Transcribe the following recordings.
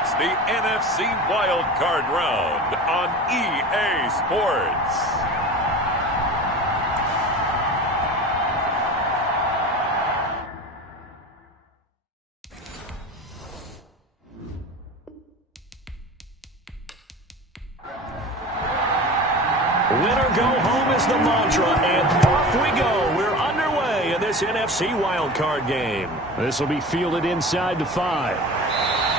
It's the NFC Wild Card Round on EA Sports. Winner go home is the mantra, and off we go. We're underway in this NFC wildcard game. This will be fielded inside the 5.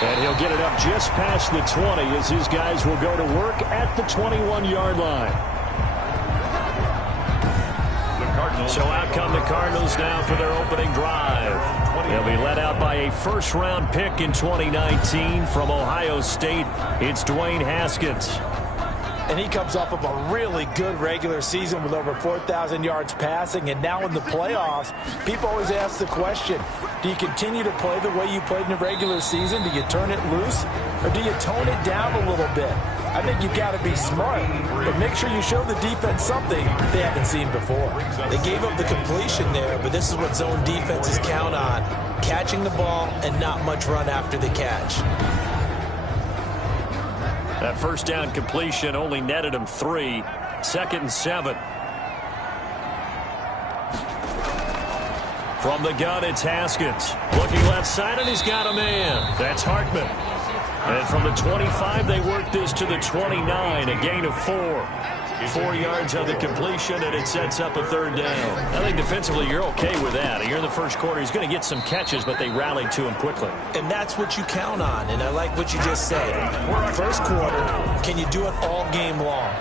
And he'll get it up just past the 20 as his guys will go to work at the 21-yard line. So out come the Cardinals now for their opening drive. They'll be led out by a first-round pick in 2019 from Ohio State. It's Dwayne Haskins. And he comes off of a really good regular season with over 4,000 yards passing. And now in the playoffs, people always ask the question, do you continue to play the way you played in the regular season? Do you turn it loose? Or do you tone it down a little bit? I think you've got to be smart, but make sure you show the defense something they haven't seen before. They gave up the completion there, but this is what zone defenses count on, catching the ball and not much run after the catch. That first down completion only netted him 3. 2nd and 7. From the gun, it's Haskins. Looking left side, and he's got a man. That's Hartman. And from the 25, they work this to the 29, a gain of 4. 4 yards on the completion, and it sets up a 3rd down. I think defensively you're okay with that. Here in the first quarter, he's going to get some catches, but they rallied to him quickly. And that's what you count on, and I like what you just said. First quarter, can you do it all game long?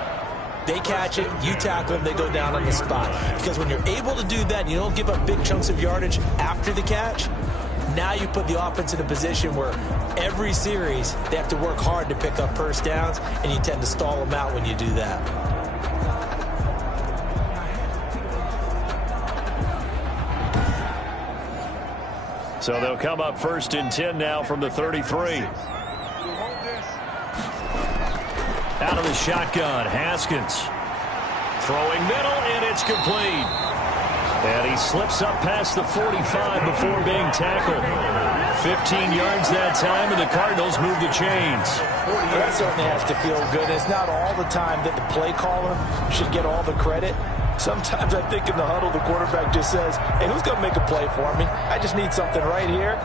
They catch it, you tackle them, they go down on the spot. Because when you're able to do that, and you don't give up big chunks of yardage after the catch, now you put the offense in a position where every series they have to work hard to pick up first downs, and you tend to stall them out when you do that. So they'll come up 1st and 10 now from the 33. Out of the shotgun, Haskins. Throwing middle, and it's complete. And he slips up past the 45 before being tackled. 15 yards that time, and the Cardinals move the chains. That certainly has to feel good. It's not all the time that the play caller should get all the credit. Sometimes I think in the huddle, the quarterback just says, hey, who's going to make a play for me? I just need something right here.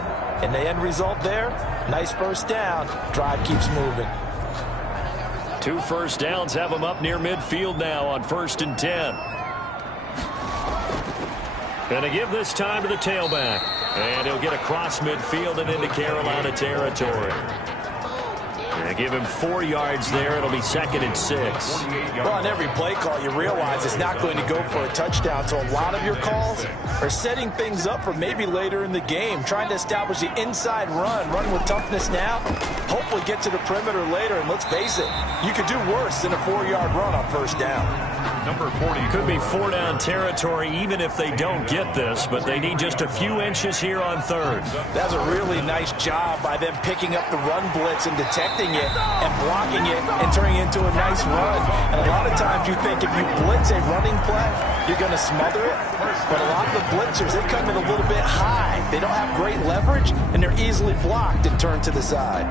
And the end result there, nice first down. Drive keeps moving. 2 first downs have him up near midfield now on 1st and 10. Going to give this time to the tailback. And he'll get across midfield and into Carolina territory. They give him 4 yards there. It'll be 2nd and 6. Well, on every play call, you realize it's not going to go for a touchdown. So a lot of your calls are setting things up for maybe later in the game, trying to establish the inside run with toughness now, hopefully get to the perimeter later. And let's face it, you could do worse than a 4-yard run on first down. Number 40. Could be 4-down territory even if they don't get this, but they need just a few inches here on 3rd. That's a really nice job by them picking up the run blitz and detecting it and blocking it and turning it into a nice run. And a lot of times you think if you blitz a running play, you're going to smother it. But a lot of the blitzers, they come in a little bit high. They don't have great leverage, and they're easily blocked and turned to the side.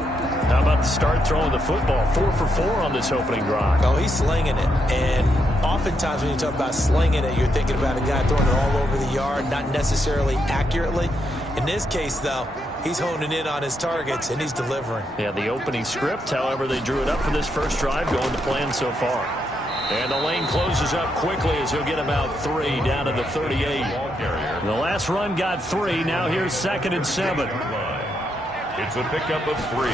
How about the start throwing the football? 4 for 4 on this opening drive. Oh, he's slinging it. And oftentimes when you talk about slinging it, you're thinking about a guy throwing it all over the yard, not necessarily accurately. In this case, though, he's honing in on his targets, and he's delivering. Yeah, the opening script, however, they drew it up for this first drive, going to plan so far. And the lane closes up quickly as he'll get about 3 down to the 38. The last run got 3. Now here's 2nd and 7. It's a pickup of 3.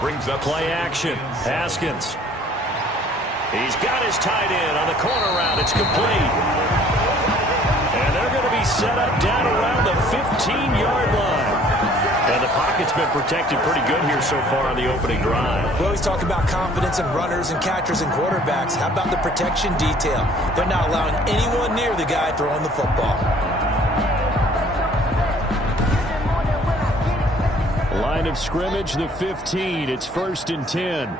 Brings up play action. Haskins. He's got his tight end on the corner route. It's complete. And they're going to be set up down around the 15-yard line. And the pocket's been protected pretty good here so far on the opening drive. We always talk about confidence in runners and catchers and quarterbacks. How about the protection detail? They're not allowing anyone near the guy throwing the football. Line of scrimmage, the 15. It's 1st and 10.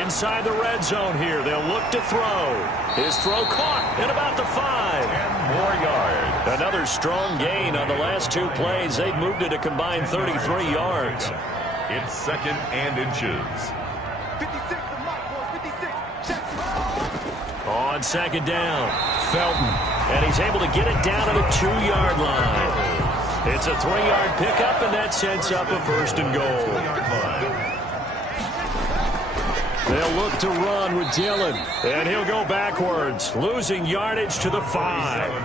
Inside the red zone here. They'll look to throw. His throw caught at about the 5. And more yards. Another strong gain on the last 2 plays. They've moved it a combined 33 yards. It's 2nd and inches. 56, the mark was 56. On 2nd down, Felton. And he's able to get it down to the 2-yard line. It's a 3-yard pickup, and that sets up a 1st and goal. They'll look to run with Dillon. And he'll go backwards, losing yardage to the 5.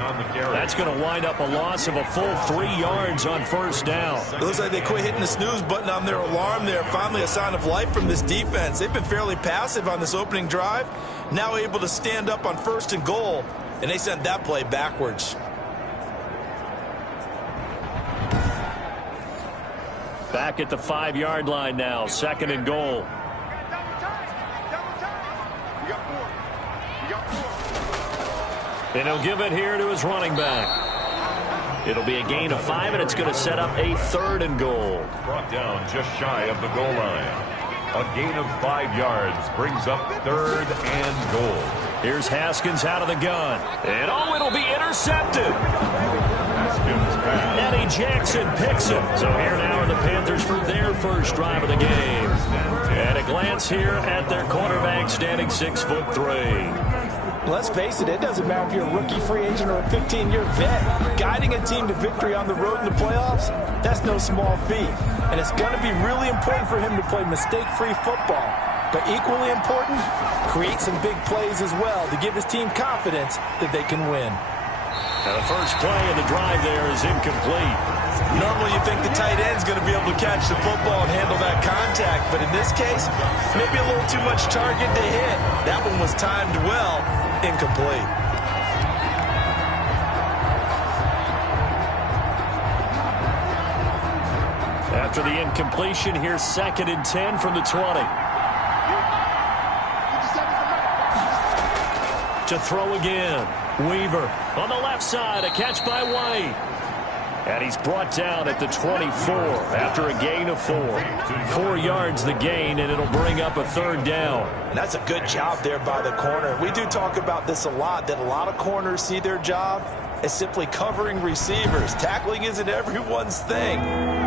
That's going to wind up a loss of a full 3 yards on 1st down. It looks like they quit hitting the snooze button on their alarm there. Finally a sign of life from this defense. They've been fairly passive on this opening drive. Now able to stand up on 1st and goal. And they sent that play backwards. Back at the 5-yard line now, 2nd and goal. And he'll give it here to his running back. It'll be a gain of 5, and it's going to set up a 3rd and goal. Brought down just shy of the goal line. A gain of 5 yards brings up 3rd and goal. Here's Haskins out of the gun. And it'll be intercepted. Haskins pass. Eddie Jackson picks it. So here now are the Panthers for their first drive of the game. And a glance here at their quarterback standing 6'3". Let's face it, it doesn't matter if you're a rookie free agent or a 15-year vet. Guiding a team to victory on the road in the playoffs, that's no small feat. And it's going to be really important for him to play mistake-free football. But equally important, create some big plays as well to give his team confidence that they can win. Now the first play of the drive there is incomplete. Normally you think the tight end's going to be able to catch the football and handle that contact. But in this case, maybe a little too much target to hit. That one was timed well. Incomplete. After the incompletion, here's 2nd and 10 from the 20. To throw again. Weaver on the left side. A catch by White. And he's brought down at the 24 after a gain of 4. 4 yards the gain, and it'll bring up a 3rd down. And that's a good job there by the corner. We do talk about this a lot, that a lot of corners see their job as simply covering receivers. Tackling isn't everyone's thing.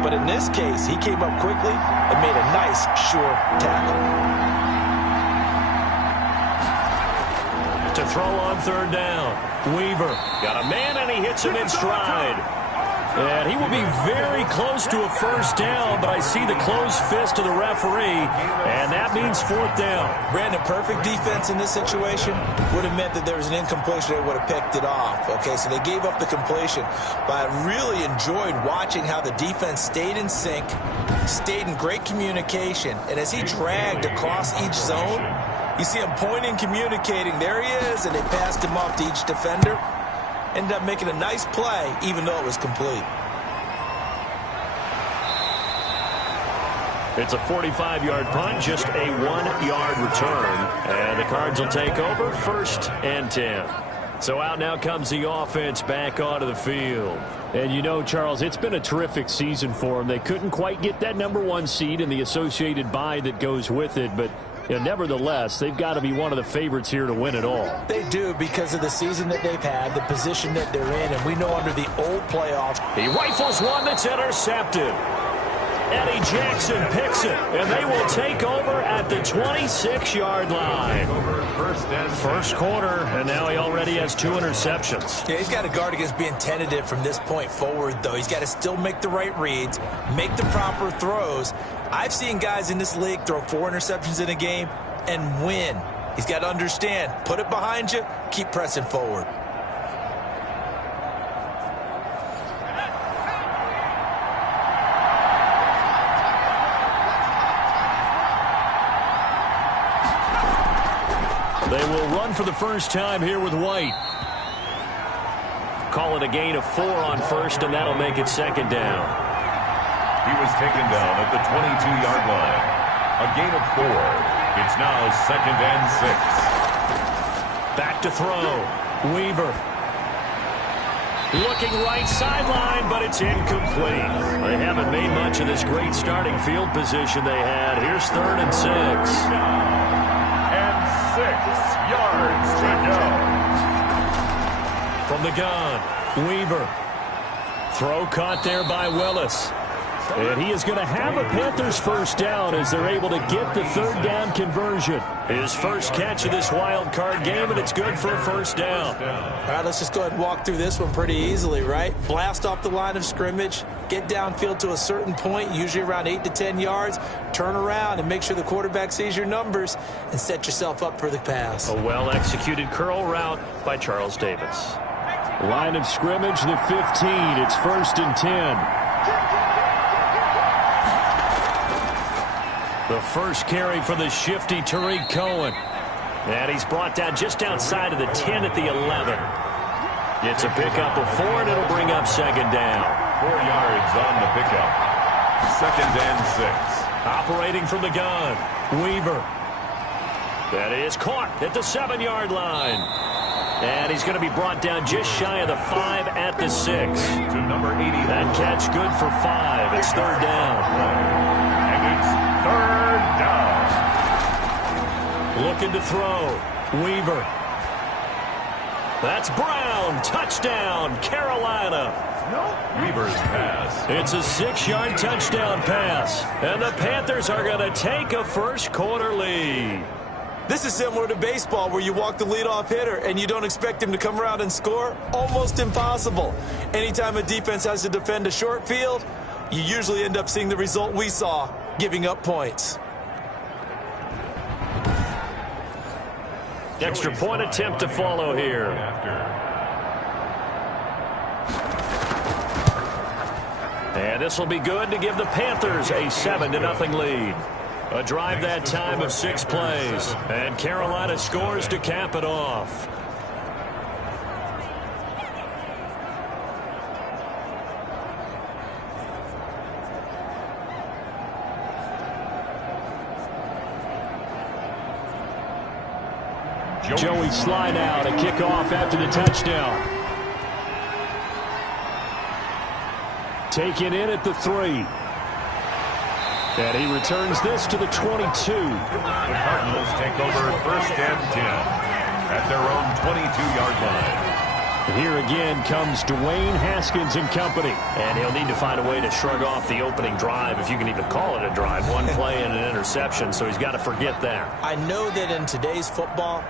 But in this case, he came up quickly and made a nice, sure tackle. To throw on 3rd down. Weaver got a man, and he hits him in stride. And he will be very close to a 1st down, but I see the closed fist of the referee, and that means 4th down. Brandon, perfect defense in this situation would have meant that there was an incompletion. They would have picked it off. Okay, so they gave up the completion. But I really enjoyed watching how the defense stayed in sync, stayed in great communication, and as he dragged across each zone, you see him pointing, communicating. There he is, and they passed him off to each defender. Ended up making a nice play, even though it was complete. It's a 45-yard punt, just a 1-yard return. And the Cards will take over 1st and 10. So out now comes the offense back onto the field. And you know, Charles, it's been a terrific season for them. They couldn't quite get that #1 seed and the associated bye that goes with it, but nevertheless, they've got to be one of the favorites here to win it all. They do, because of the season that they've had, the position that they're in, and we know under the old playoffs. He rifles one that's intercepted. Eddie Jackson picks it, and they will take over at the 26-yard line. First quarter, and now he already has 2 interceptions. Yeah, he's got to guard against being tentative from this point forward, though. He's got to still make the right reads, make the proper throws. I've seen guys in this league throw 4 interceptions in a game and win. He's got to understand, put it behind you, keep pressing forward. They will run for the first time here with White. Call it a gain of 4 on 1st, and that'll make it 2nd down. He was taken down at the 22-yard line. A gain of 4. It's now 2nd and 6. Back to throw. Weaver. Looking right sideline, but it's incomplete. They haven't made much of this great starting field position they had. Here's 3rd and 6. 6 yards to go. From the gun, Weaver. Throw caught there by Willis. And he is going to have a Panthers first down as they're able to get the third down conversion. His first catch of this wild card game, and it's good for a first down. All right, let's just go ahead and walk through this one pretty easily, right? Blast off the line of scrimmage, get downfield to a certain point, usually around 8 to 10 yards, turn around and make sure the quarterback sees your numbers and set yourself up for the pass. A well-executed curl route by Charles Davis. Line of scrimmage, the 15. It's 1st and 10. The first carry for the shifty Tariq Cohen. And he's brought down just outside of the 10 at the 11. It's a pickup of 4, and it'll bring up second down. 4 yards on the pickup. 2nd and 6. Operating from the gun, Weaver. That is caught at the 7-yard line. And he's going to be brought down just shy of the 5 at the 6. To number 80. That catch good for 5. It's 3rd down. And it's 3rd down. Looking to throw. Weaver. That's Brown. Touchdown, Carolina. Weaver's pass. It's a 6-yard touchdown pass. And the Panthers are going to take a first-quarter lead. This is similar to baseball where you walk the leadoff hitter and you don't expect him to come around and score. Almost impossible. Anytime a defense has to defend a short field, you usually end up seeing the result we saw, giving up points. Extra point attempt to follow here. And this will be good to give the Panthers a 7-0 lead. A drive that time of 6 plays. And Carolina scores to cap it off. Joey slide out, a kickoff after the touchdown. Taken in at the 3. And he returns this to the 22. The Cardinals take over 1st and 10 at their own 22-yard line. Here again comes Dwayne Haskins and company. And he'll need to find a way to shrug off the opening drive, if you can even call it a drive. 1 play and an interception, so he's got to forget that. I know that in today's football,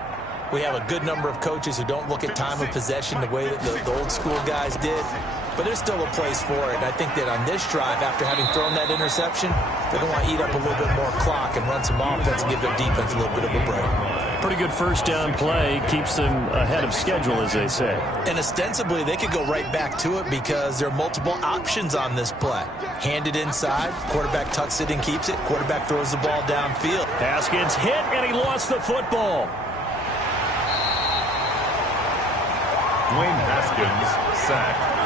we have a good number of coaches who don't look at time of possession the way that the old school guys did. But there's still a place for it. And I think that on this drive, after having thrown that interception, they're going to want to eat up a little bit more clock and run some offense and give their defense a little bit of a break. Pretty good first down play. Keeps them ahead of schedule, as they say. And ostensibly, they could go right back to it because there are multiple options on this play. Hand it inside. Quarterback tucks it and keeps it. Quarterback throws the ball downfield. Haskins hit, and he lost the football. Dwayne Haskins sacked.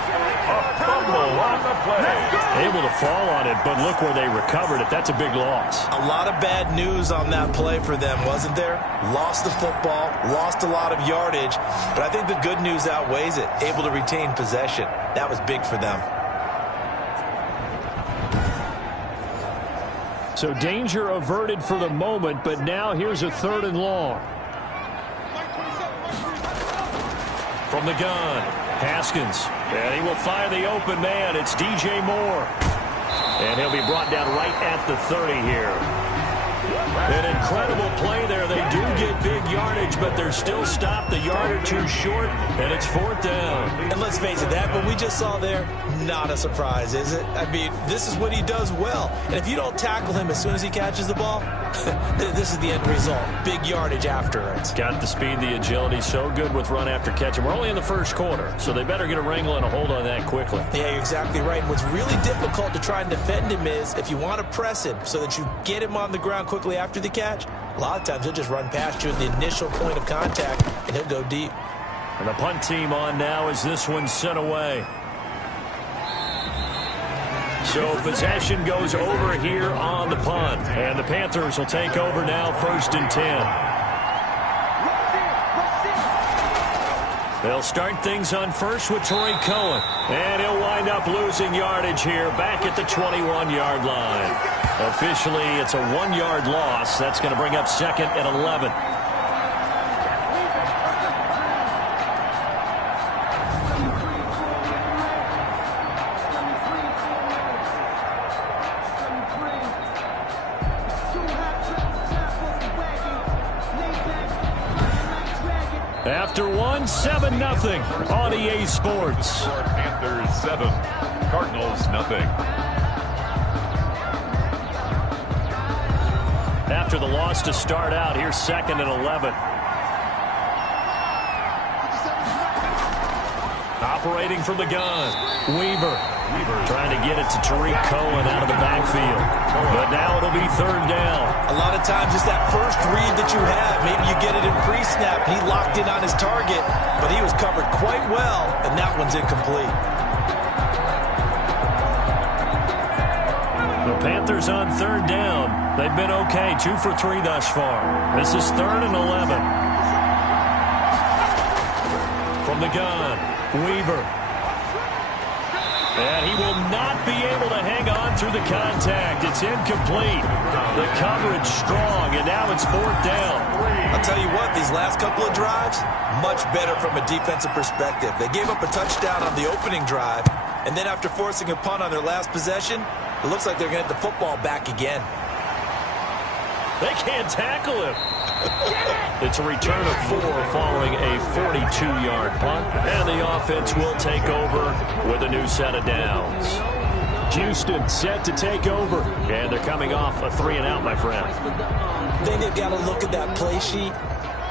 A fumble on the play. Able to fall on it, but look where they recovered it. That's a big loss. A lot of bad news on that play for them, wasn't there? Lost the football, lost a lot of yardage, but I think the good news outweighs it. Able to retain possession. That was big for them. So danger averted for the moment, but now here's a 3rd and long. From the gun, Haskins. And he will fire the open man. It's DJ Moore. And he'll be brought down right at the 30 here. An incredible play there. They do get big yardage, but they're still stopped a yard or 2 short, and it's 4th down. And let's face it, that what we just saw there, not a surprise, is it? I mean, this is what he does well. And if you don't tackle him as soon as he catches the ball, this is the end result. Big yardage after it. Got the speed, the agility, so good with run after catch. And we're only in the 1st quarter, so they better get a wrangle and a hold on that quickly. Yeah, you're exactly right. And what's really difficult to try and defend him is if you want to press him so that you get him on the ground quickly after the catch, a lot of times he'll just run past you at the initial point of contact, and he'll go deep. And the punt team on now as this one's sent away. So possession goes over here on the punt. And the Panthers will take over now 1st and 10. They'll start things on first with Tariq Cohen. And he'll wind up losing yardage here back at the 21-yard line. Officially, it's a 1-yard loss. That's going to bring up 2nd and 11. After one, 7-0 on EA Sports. Panthers 7, Cardinals nothing. After the loss to start out, here's 2nd and 11. Operating from the gun, Weaver trying to get it to Tariq Cohen out of the backfield. But now it'll be 3rd down. A lot of times it's that first read that you have. Maybe you get it in pre-snap. He locked in on his target, but he was covered quite well, and that one's incomplete. The Panthers on 3rd down. They've been okay, 2 for 3 thus far. This is 3rd and 11. From the gun, Weaver. And he will not be able to hang on through the contact. It's incomplete. The coverage strong, and now it's 4th down. I'll tell you what, these last couple of drives, much better from a defensive perspective. They gave up a touchdown on the opening drive, and then after forcing a punt on their last possession, it looks like they're going to get the football back again. They can't tackle him. It's a return of 4 following a 42-yard punt, and the offense will take over with a new set of downs. Houston set to take over, and they're coming off a 3-and-out, my friend. I think they've got to look at that play sheet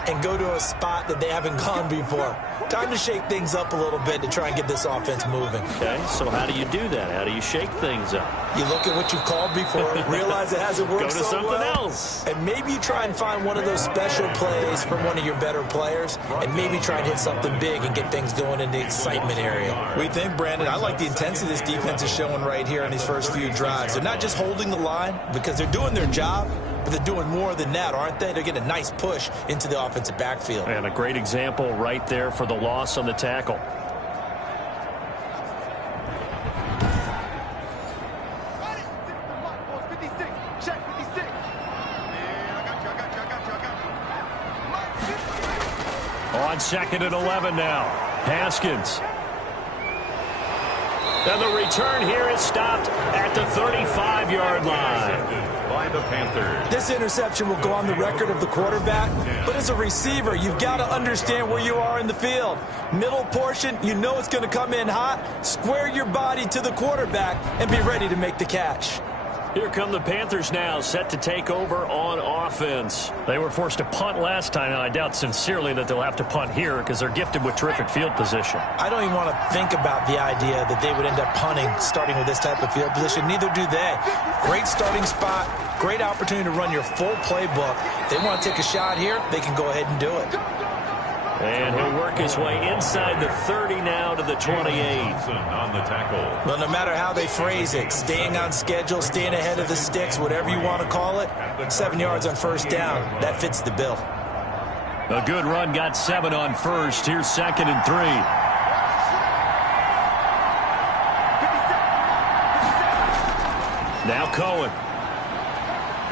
and go to a spot that they haven't gone before. Time to shake things up a little bit to try and get this offense moving. Okay, so how do you do that? How do you shake things up? You look at what you've called before, realize it hasn't worked Go to so something well, else. and maybe you try and find one of those special plays from one of your better players, and maybe try and hit something big and get things going in the excitement area. We think, Brandon, I like the intensity this defense is showing right here in these first few drives. They're not just holding the line because they're doing their job, but they're doing more than that, aren't they? They're getting a nice push into the offensive backfield. And a great example right there for the loss on the tackle. On 2nd and 11 now. Haskins. And the return here is stopped at the 35-yard line. By the Panthers. This interception will go on the record of the quarterback, but as a receiver, you've got to understand where you are in the field. Middle portion, you know it's going to come in hot. Square your body to the quarterback and be ready to make the catch. Here come the Panthers now, set to take over on offense. They were forced to punt last time, and I doubt sincerely that they'll have to punt here because they're gifted with terrific field position. I don't even want to think about the idea that they would end up punting starting with this type of field position. Neither do they. Great starting spot, great opportunity to run your full playbook. If they want to take a shot here, they can go ahead and do it. And he'll work his way inside the 30 now to the 28. On the tackle. Well, no matter how they phrase it, staying on schedule, staying ahead of the sticks, whatever you want to call it, 7 yards on 1st down, that fits the bill. A good run got 7 on 1st. Here's 2nd and 3. Now Cohen.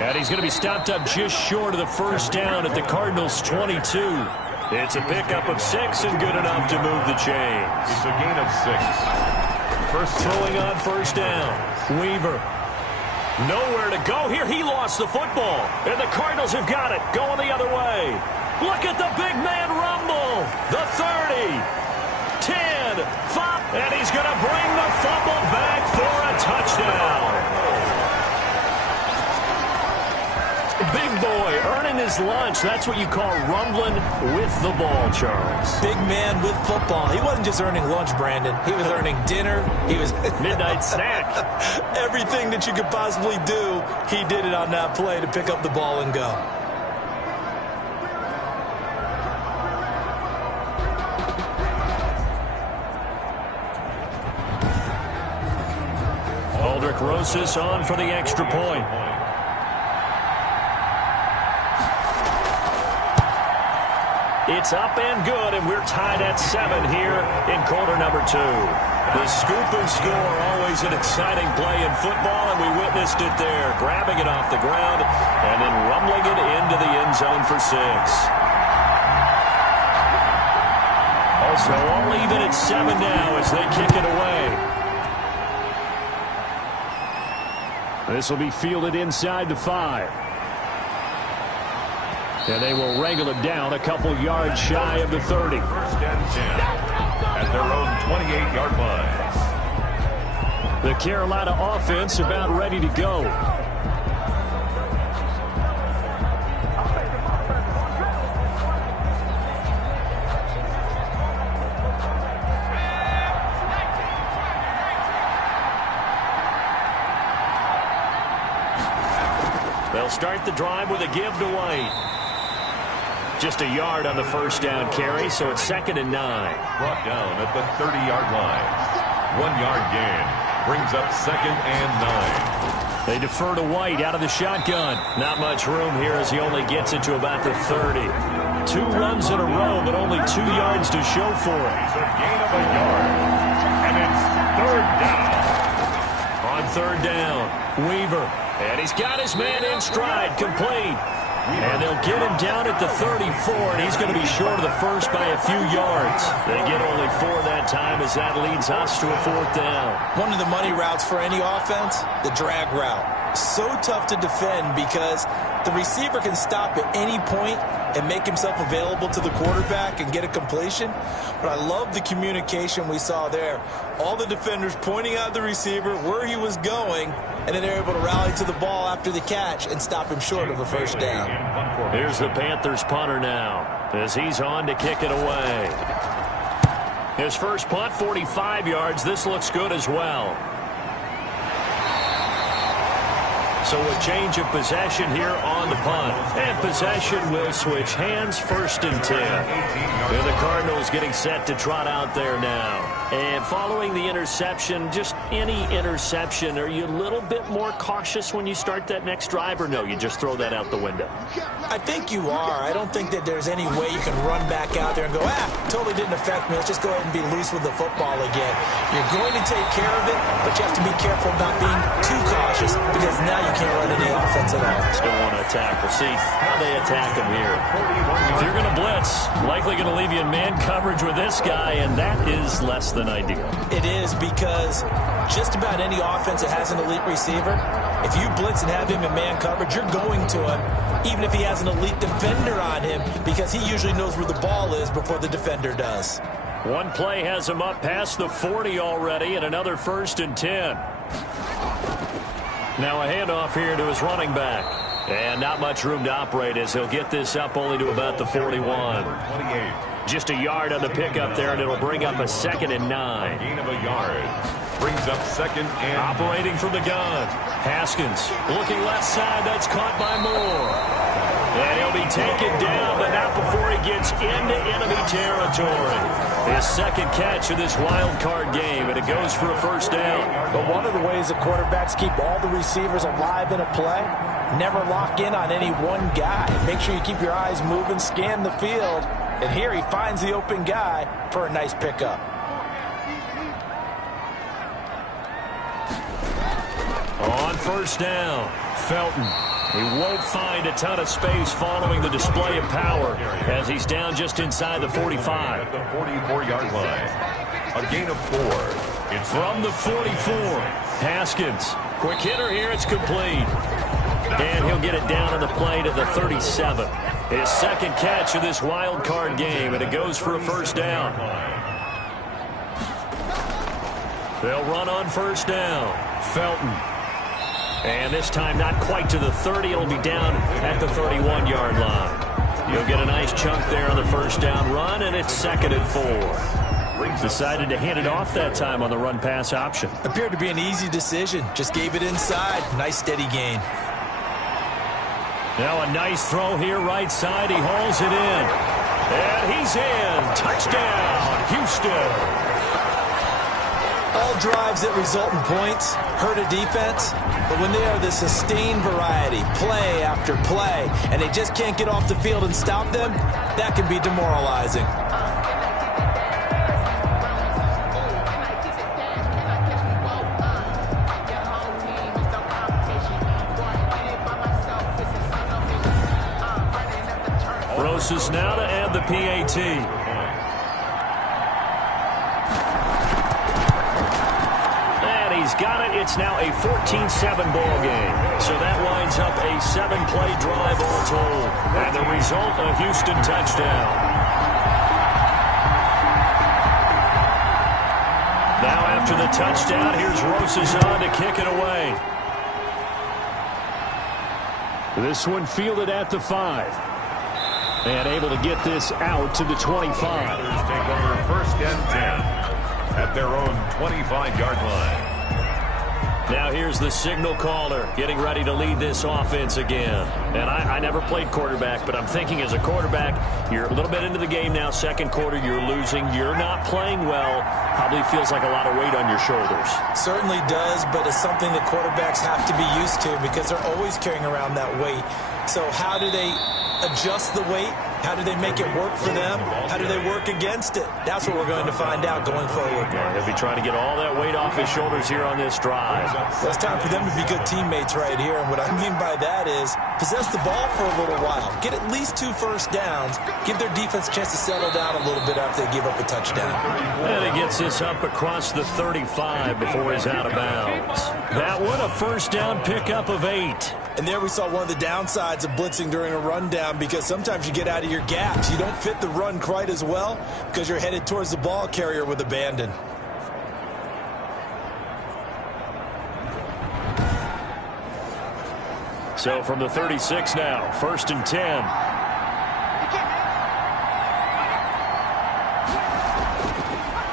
And he's going to be stopped up just short of the 1st down at the Cardinals' 22. It's a pickup of 6 and good enough to move the chains. It's a gain of 6. First throwing on 1st down. Weaver. Nowhere to go here. He lost the football. And the Cardinals have got it. Going the other way. Look at the big man rumble. The 30. 10. 5. And he's going to bring the fumble back for a touchdown. Big boy earning his lunch. That's what you call rumbling with the ball, Charles. Big man with football. He wasn't just earning lunch, Brandon. He was earning dinner. He was midnight snack. Everything that you could possibly do, he did it on that play to pick up the ball and go. Aldrich Rosas on for the extra point. It's up and good, and we're tied at 7 here in quarter number 2. The scoop and score, always an exciting play in football, and we witnessed it there, grabbing it off the ground and then rumbling it into the end zone for 6. Also, all even at 7 now as they kick it away. This will be fielded inside the 5. And they will wrangle it down a couple yards shy of the 30. First and 10 at their own 28-yard line. The Carolina offense about ready to go. They'll start the drive with a give to White. Just a yard on the first down carry, so it's 2nd and 9. Brought down at the 30-yard line. 1-yard gain brings up 2nd and 9. They defer to White out of the shotgun. Not much room here as he only gets it to about the 30. 2 runs in a row, but only 2 yards to show for it. It's a gain of a yard, and it's 3rd down. On 3rd down, Weaver. And he's got his man in stride, complete. And they'll get him down at the 34, and he's going to be short of the first by a few yards. They get only 4 that time as that leads us to a 4th down. One of the money routes for any offense, the drag route. So tough to defend because the receiver can stop at any point and make himself available to the quarterback and get a completion. But I love the communication we saw there. All the defenders pointing out the receiver where he was going, and then they're able to rally to the ball after the catch and stop him short of a first down. Here's the Panthers punter now as he's on to kick it away. His first punt, 45 yards. This looks good as well. So a change of possession here on the punt. And possession will switch hands, 1st and 10. And the Cardinals getting set to trot out there now. And following the interception, just any interception, are you a little bit more cautious when you start that next drive, or no, you just throw that out the window? I think you are. I don't think that there's any way you can run back out there and go, totally didn't affect me. Let's just go ahead and be loose with the football again. You're going to take care of it, but you have to be careful about being too cautious because now you can't run any offense at all. Still want to attack. We'll see how they attack him here. If you're going to blitz, likely going to leave you in man coverage with this guy, and that is less than ideal. It is because just about any offense that has an elite receiver, if you blitz and have him in man coverage, you're going to him, even if he has an elite defender on him, because he usually knows where the ball is before the defender does. One play has him up past the 40 already, and another 1st and 10. Now a handoff here to his running back. And not much room to operate as he'll get this up only to about the 41. 28. Just a yard on the pickup there, and it'll bring up a 2nd and 9. Gain of a yard brings up 2nd and operating from the gun. Haskins looking left side. That's caught by Moore. And he'll be taken down, but not before he gets into enemy territory. His 2nd catch of this wild card game, and it goes for a 1st down. But one of the ways the quarterbacks keep all the receivers alive in a play, never lock in on any one guy. Make sure you keep your eyes moving, scan the field, and here he finds the open guy for a nice pickup. On 1st down, Felton. He won't find a ton of space following the display of power as he's down just inside the 45. At the 44-yard line. A gain of 4. It's from the 44. Haskins. Quick hitter here. It's complete. And he'll get it down on the play to the 37. His 2nd catch of this wild card game, and it goes for a 1st down. They'll run on 1st down. Felton. And this time not quite to the 30. It'll be down at the 31-yard line. You'll get a nice chunk there on the 1st down run, and it's 2nd and 4. Decided to hand it off that time on the run-pass option. Appeared to be an easy decision. Just gave it inside. Nice steady gain. Now a nice throw here right side. He hauls it in. And he's in. Touchdown, Houston. All drives that result in points hurt a defense, but when they are the sustained variety, play after play, and they just can't get off the field and stop them, that can be demoralizing. Rosas now to add the PAT. got it. It's now a 14-7 ball game. So that winds up a 7-play drive all told. And the result, a Houston touchdown. Now after the touchdown, here's Rosazon to kick it away. This one fielded at the 5. And able to get this out to the 25. Panthers take over 1st and 10 at their own 25-yard line. Now here's the signal caller getting ready to lead this offense again. And I never played quarterback, but I'm thinking as a quarterback, you're a little bit into the game now. Second quarter, you're losing. You're not playing well. Probably feels like a lot of weight on your shoulders. Certainly does, but it's something that quarterbacks have to be used to because they're always carrying around that weight. So how do they adjust the weight? How do they make it work for them? How do they work against it? That's what we're going to find out going forward. Yeah, he'll be trying to get all that weight off his shoulders here on this drive. Well, it's time for them to be good teammates right here. And what I mean by that is possess the ball for a little while. Get at least 2 first downs. Give their defense a chance to settle down a little bit after they give up a touchdown. And he gets this up across the 35 before he's out of bounds. That one, a first down pickup of 8. And there we saw one of the downsides of blitzing during a rundown because sometimes you get out of your gaps. You don't fit the run quite as well because you're headed towards the ball carrier with abandon. So from the 36 now, 1st and 10.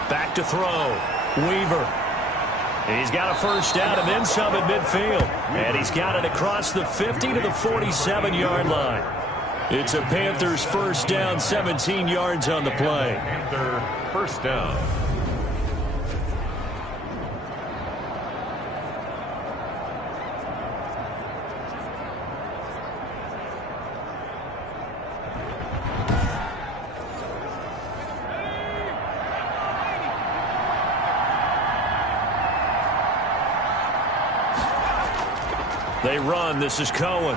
Back to throw. Weaver. He's got a first down and then some at midfield. And he's got it across the 50 to the 47-yard line. It's a Panthers first down, 17 yards on the play. Panther first down. They run. This is Cohen.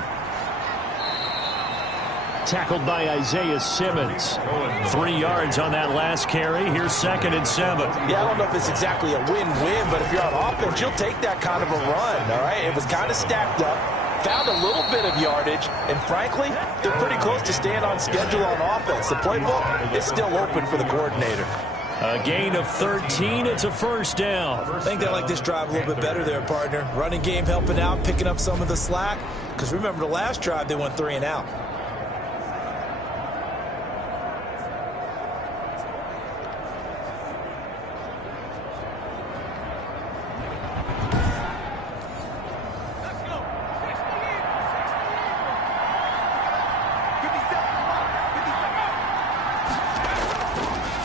Tackled by Isaiah Simmons. 3 yards on that last carry. Here's 2nd and 7. Yeah, I don't know if it's exactly a win-win, but if you're on offense, you'll take that kind of a run, all right? It was kind of stacked up, found a little bit of yardage, and frankly, they're pretty close to staying on schedule on offense. The playbook is still open for the coordinator. A gain of 13. It's a first down. I think they like this drive a little bit better there, partner. Running game helping out, picking up some of the slack. Because remember the last drive, they went 3 and out.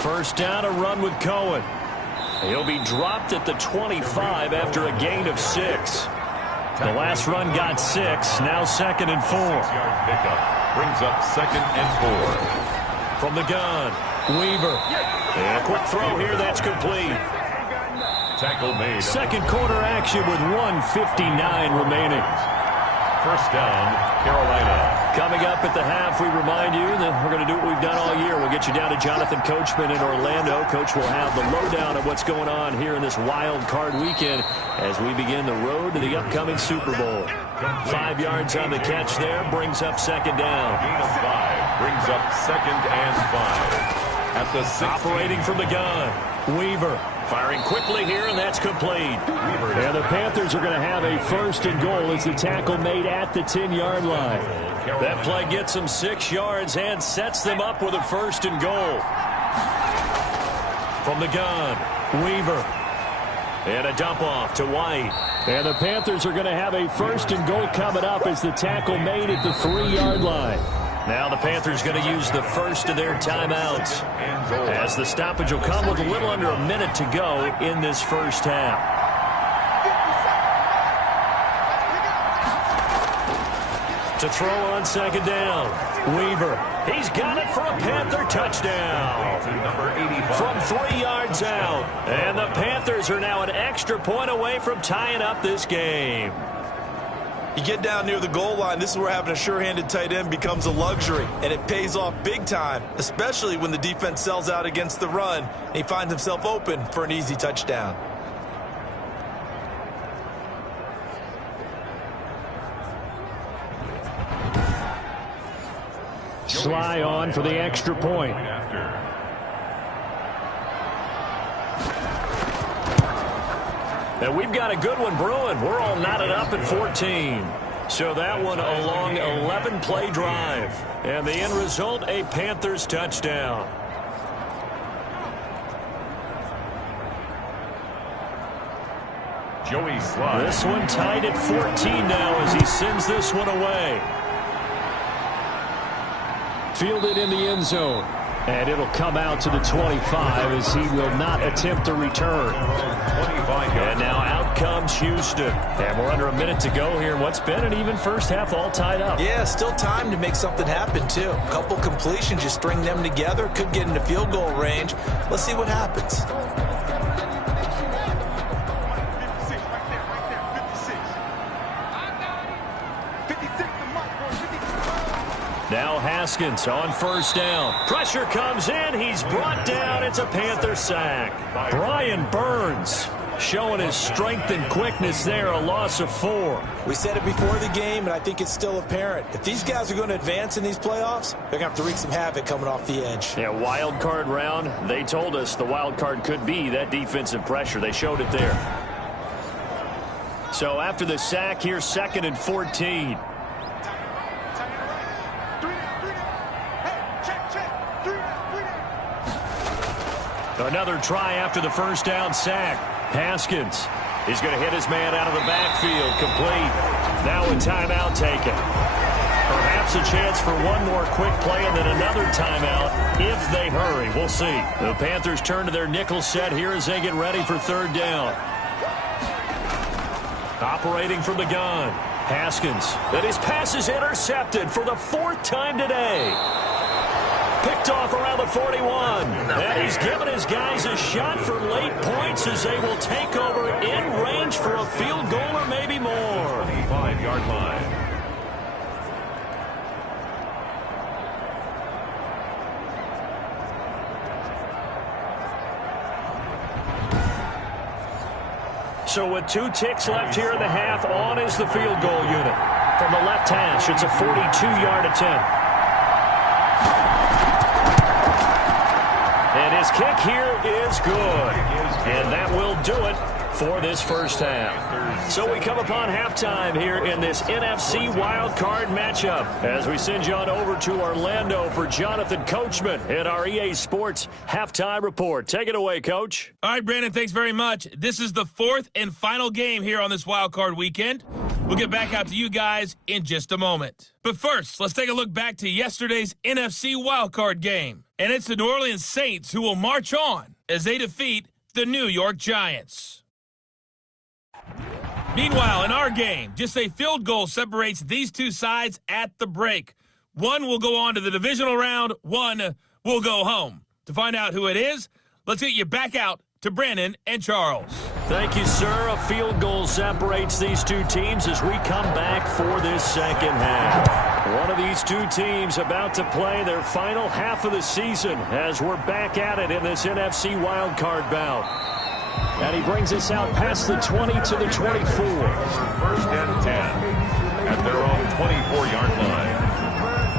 First down, a run with Cohen. He'll be dropped at the 25 after a gain of 6. The last run got 6. Now 2nd and 4. 6-yard pickup brings up 2nd and 4. From the gun, Weaver. And a quick throw here, that's complete. Tackle made. Second quarter action with 1:59 remaining. First down, Carolina. Coming up at the half, we remind you that we're going to do what we've done all year. We'll get you down to Jonathan Coachman in Orlando. Coach will have the lowdown of what's going on here in this wild card weekend as we begin the road to the upcoming Super Bowl. 5 yards on the catch there, brings up 2nd down. Gain of 5 brings up 2nd and 5. At the 16. Operating from the gun, Weaver. Firing quickly here, and that's complete. And the Panthers are going to have a 1st and goal as the tackle made at the 10-yard line. That play gets them 6 yards and sets them up with a 1st and goal. From the gun, Weaver. And a dump off to White. And the Panthers are going to have a 1st and goal coming up as the tackle made at the 3-yard line. Now the Panthers going to use the first of their timeouts as the stoppage will come with a little under a minute to go in this first half. To throw on 2nd down, Weaver. He's got it for a Panther touchdown. From 3 yards out. And the Panthers are now an extra point away from tying up this game. You get down near the goal line, this is where having a sure-handed tight end becomes a luxury, and it pays off big time, especially when the defense sells out against the run, and he finds himself open for an easy touchdown. Sly on for the extra point. And we've got a good one brewing. We're all knotted up at 14. So that one a long 11-play drive. And the end result, a Panthers touchdown. Joey Sly. This one tied at 14 now as he sends this one away. Fielded in the end zone. And it'll come out to the 25 as he will not attempt a return. And now out comes Houston. And we're under a minute to go here. What's been an even first half, all tied up. Yeah, still time to make something happen, too. A couple completions, you string them together. Could get into field goal range. Let's see what happens. Now Haskins on first down. Pressure comes in. He's brought down. It's a Panther sack. Brian Burns showing his strength and quickness there. A loss of 4. We said it before the game, and I think it's still apparent. If these guys are going to advance in these playoffs, they're going to have to wreak some havoc coming off the edge. Yeah, wild card round. They told us the wild card could be that defensive pressure. They showed it there. So after the sack, here's 2nd and 14. Another try after the first down sack. Haskins is going to hit his man out of the backfield. Complete. Now a timeout taken. Perhaps a chance for one more quick play and then another timeout if they hurry. We'll see. The Panthers turn to their nickel set here as they get ready for 3rd down. Operating from the gun. Haskins. And his pass is intercepted for the 4th time today. Picked off around the 41. And he's given his guys a shot for late points as they will take over in range for a field goal or maybe more. 25-yard line. So with 2 ticks left here in the half, on is the field goal unit. From the left hash, it's a 42-yard attempt. And his kick here is good. And that will do it for this first half. So we come upon halftime here in this NFC wildcard matchup as we send you on over to Orlando for Jonathan Coachman in our EA Sports Halftime Report. Take it away, Coach. All right, Brandon, thanks very much. This is the 4th and final game here on this wildcard weekend. We'll get back out to you guys in just a moment. But first, let's take a look back to yesterday's NFC wildcard game. And it's the New Orleans Saints who will march on as they defeat the New York Giants. Meanwhile, in our game, just a field goal separates these two sides at the break. One will go on to the divisional round, one will go home. To find out who it is, let's get you back out to Brandon and Charles. Thank you, sir. A field goal separates these two teams as we come back for this second half. One of these two teams about to play their final half of the season as we're back at it in this NFC wildcard bout. And he brings us out past the 20 to the 24. 1st and 10 at their own 24-yard line.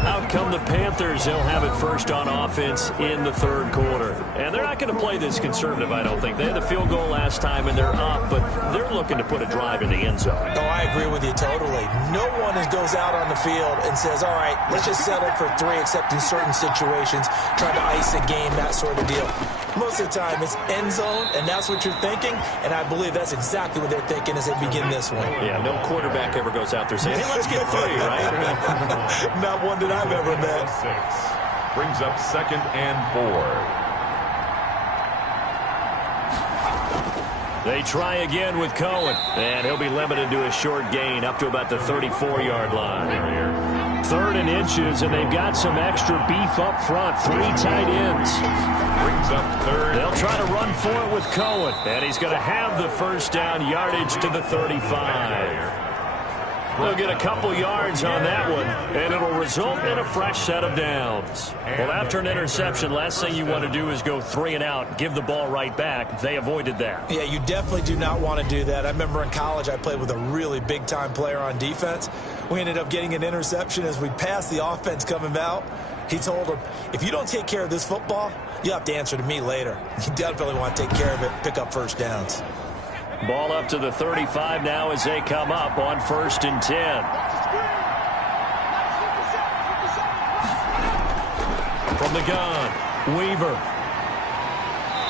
Out come the Panthers. They'll have it first on offense in the 3rd quarter. And they're not going to play this conservative, I don't think. They had the field goal last time, and they're up, but they're looking to put a drive in the end zone. Oh, I agree with you totally. No one goes out on the field and says, all right, let's just settle for 3, except in certain situations, trying to ice a game, that sort of deal. Most of the time, it's end zone, and that's what you're thinking, and I believe that's exactly what they're thinking as they begin this one. Yeah, no quarterback ever goes out there saying, hey, let's get 3, right? Not one that I've ever met. 6 brings up 2nd and 4. They try again with Cohen, and he'll be limited to a short gain up to about the 34-yard line. 3rd and inches, and they've got some extra beef up front. 3 tight ends. Brings up 3rd. They'll try to run for it with Cohen, and he's going to have the first down yardage to the 35. They'll get a couple yards on that one, and it'll result in a fresh set of downs. Well, after an interception, last thing you want to do is go 3 and out, give the ball right back. They avoided that. Yeah, you definitely do not want to do that. I remember in college I played with a really big-time player on defense. We ended up getting an interception as we passed the offense coming out. He told him, if you don't take care of this football, you'll have to answer to me later. You definitely want to take care of it, pick up first downs. Ball up to the 35 now as they come up on 1st and 10. From the gun, Weaver.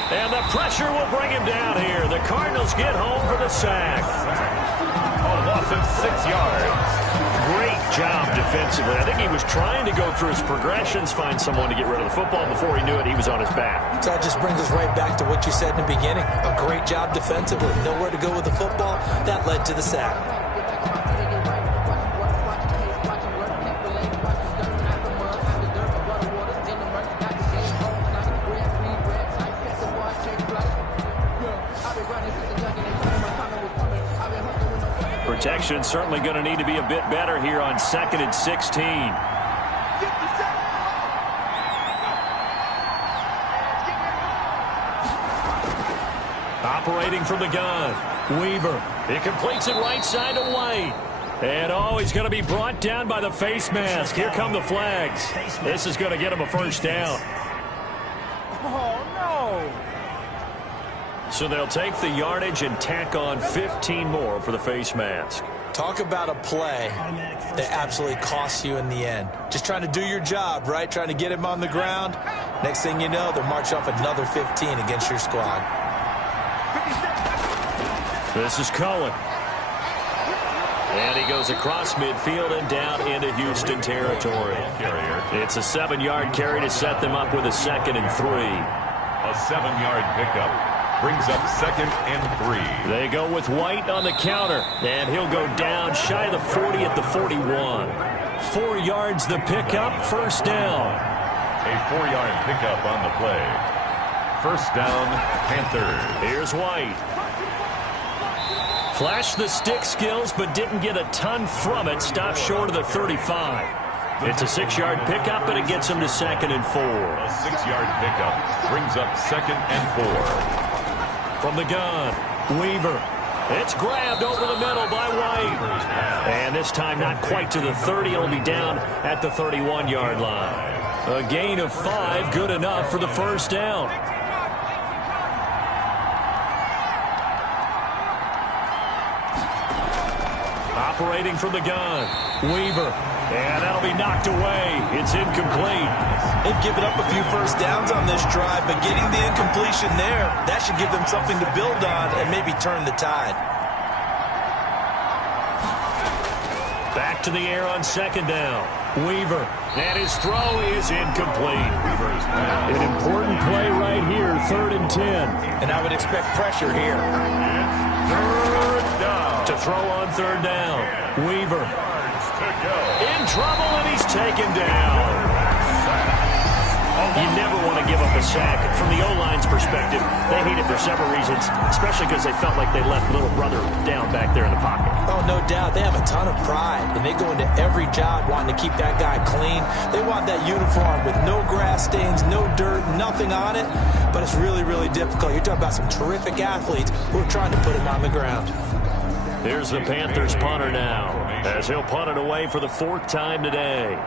And the pressure will bring him down here. The Cardinals get home for the sack. A loss of 6 yards. Great job defensively. I think he was trying to go through his progressions, find someone to get rid of the football. Before he knew it, he was on his back. So that just brings us right back to what you said in the beginning. A great job defensively. Nowhere to go with the football. That led to the sack. Protection certainly going to need to be a bit better here on 2nd and 16. Operating from the gun, Weaver. He completes it right side to White. And he's going to be brought down by the face mask. Here come the flags. This is going to get him a first down. Oh, no. So they'll take the yardage and tack on 15 more for the face mask. Talk about a play that absolutely costs you in the end. Just trying to do your job, right? Trying to get him on the ground. Next thing you know, they'll march off another 15 against your squad. This is Cohen. And he goes across midfield and down into Houston territory. It's a 7-yard carry to set them up with a 2nd and 3. A 7-yard pickup. Brings up 2nd and 3. They go with White on the counter, and he'll go down shy of the 40 at the 41. 4 yards the pickup, first down. A 4-yard pickup on the play. First down, Panthers. Here's White. Flashed the stick skills, but didn't get a ton from it. Stopped short of the 35. It's a 6-yard pickup, and it gets him to 2nd and 4. A 6-yard pickup brings up 2nd and 4. From the gun, Weaver. It's grabbed over the middle by White. And this time not quite to the 30. It'll be down at the 31-yard line. A gain of 5, good enough for the first down. Operating from the gun, Weaver. And that'll be knocked away. It's incomplete. They've given up a few first downs on this drive, but getting the incompletion there, that should give them something to build on and maybe turn the tide. Back to the air on 2nd down. Weaver. And his throw is incomplete. An important play right here, 3rd and 10. And I would expect pressure here. Third down. To throw on 3rd down. Weaver. In trouble, and he's taken down. You never want to give up a sack. From the O-line's perspective, they hate it for several reasons, especially because they felt like they left little brother down back there in the pocket. Oh, no doubt. They have a ton of pride, and they go into every job wanting to keep that guy clean. They want that uniform with no grass stains, no dirt, nothing on it, but it's really, really difficult. You're talking about some terrific athletes who are trying to put him on the ground. Here's the Panthers punter now, as he'll punt it away for the 4th time today.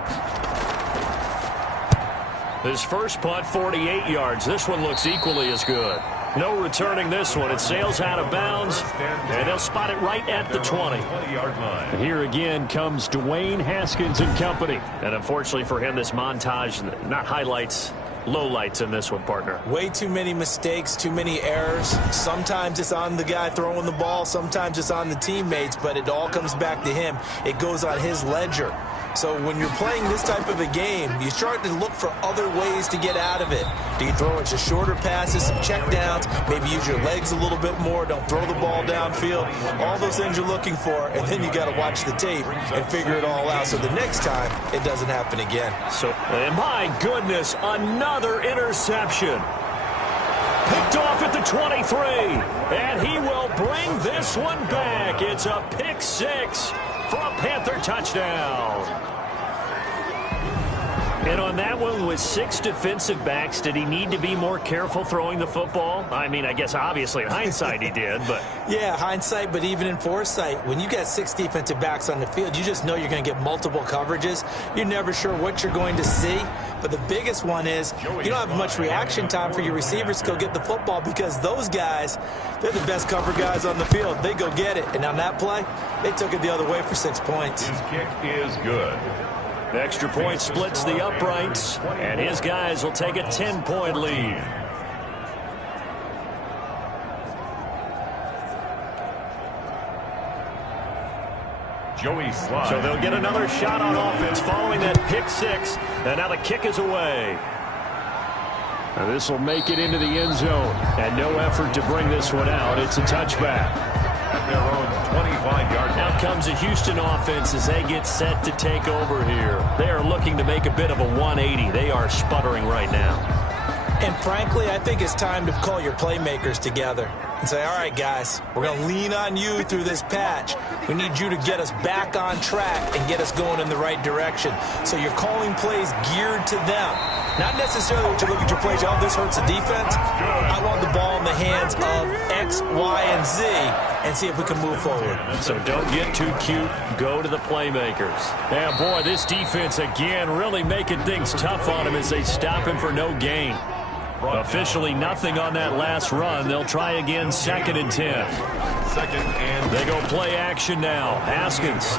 His first punt, 48 yards. This one looks equally as good. No returning this one. It sails out of bounds, and they'll spot it right at the 20. Here again comes Dwayne Haskins and company. And unfortunately for him, this montage, not highlights, lowlights in this one, partner. Way too many mistakes, too many errors. Sometimes it's on the guy throwing the ball. Sometimes it's on the teammates, but it all comes back to him. It goes on his ledger. So when you're playing this type of a game, you start to look for other ways to get out of it. Do you throw it to shorter passes, some check downs, maybe use your legs a little bit more, don't throw the ball downfield, all those things you're looking for, and then you got to watch the tape and figure it all out so the next time it doesn't happen again. So, and my goodness, another interception. Picked off at the 23, and he will bring this one back. It's a pick 6 for a Panther touchdown. And on that one, with 6 defensive backs, did he need to be more careful throwing the football? I mean, I guess obviously in hindsight he did, but... Yeah, hindsight, but even in foresight, when you got 6 defensive backs on the field, you just know you're going to get multiple coverages. You're never sure what you're going to see. But the biggest one is you don't have much reaction time for your receivers to go get the football because those guys, they're the best cover guys on the field. They go get it. And on that play, they took it the other way for 6 points. His kick is good. The extra point splits the uprights, and his guys will take a 10-point lead. Joey slides. So they'll get another shot on offense following that pick 6, and now the kick is away. Now this will make it into the end zone, and no effort to bring this one out. It's a touchback. At their own 25-yard line. Now comes the Houston offense as they get set to take over here. They are looking to make a bit of a 180. They are sputtering right now. And frankly, I think it's time to call your playmakers together and say, all right, guys, we're going to lean on you through this patch. We need you to get us back on track and get us going in the right direction. So you're calling plays geared to them. Not necessarily what you look at your plays, oh, this hurts the defense. I want the ball in the hands of X, Y, and Z and see if we can move forward. So don't get too cute. Go to the playmakers. Yeah, boy, this defense again really making things tough on him as they stop him for no gain. Officially nothing on that last run. They'll try again 2nd and 10. 2nd and... They go play action now. Haskins.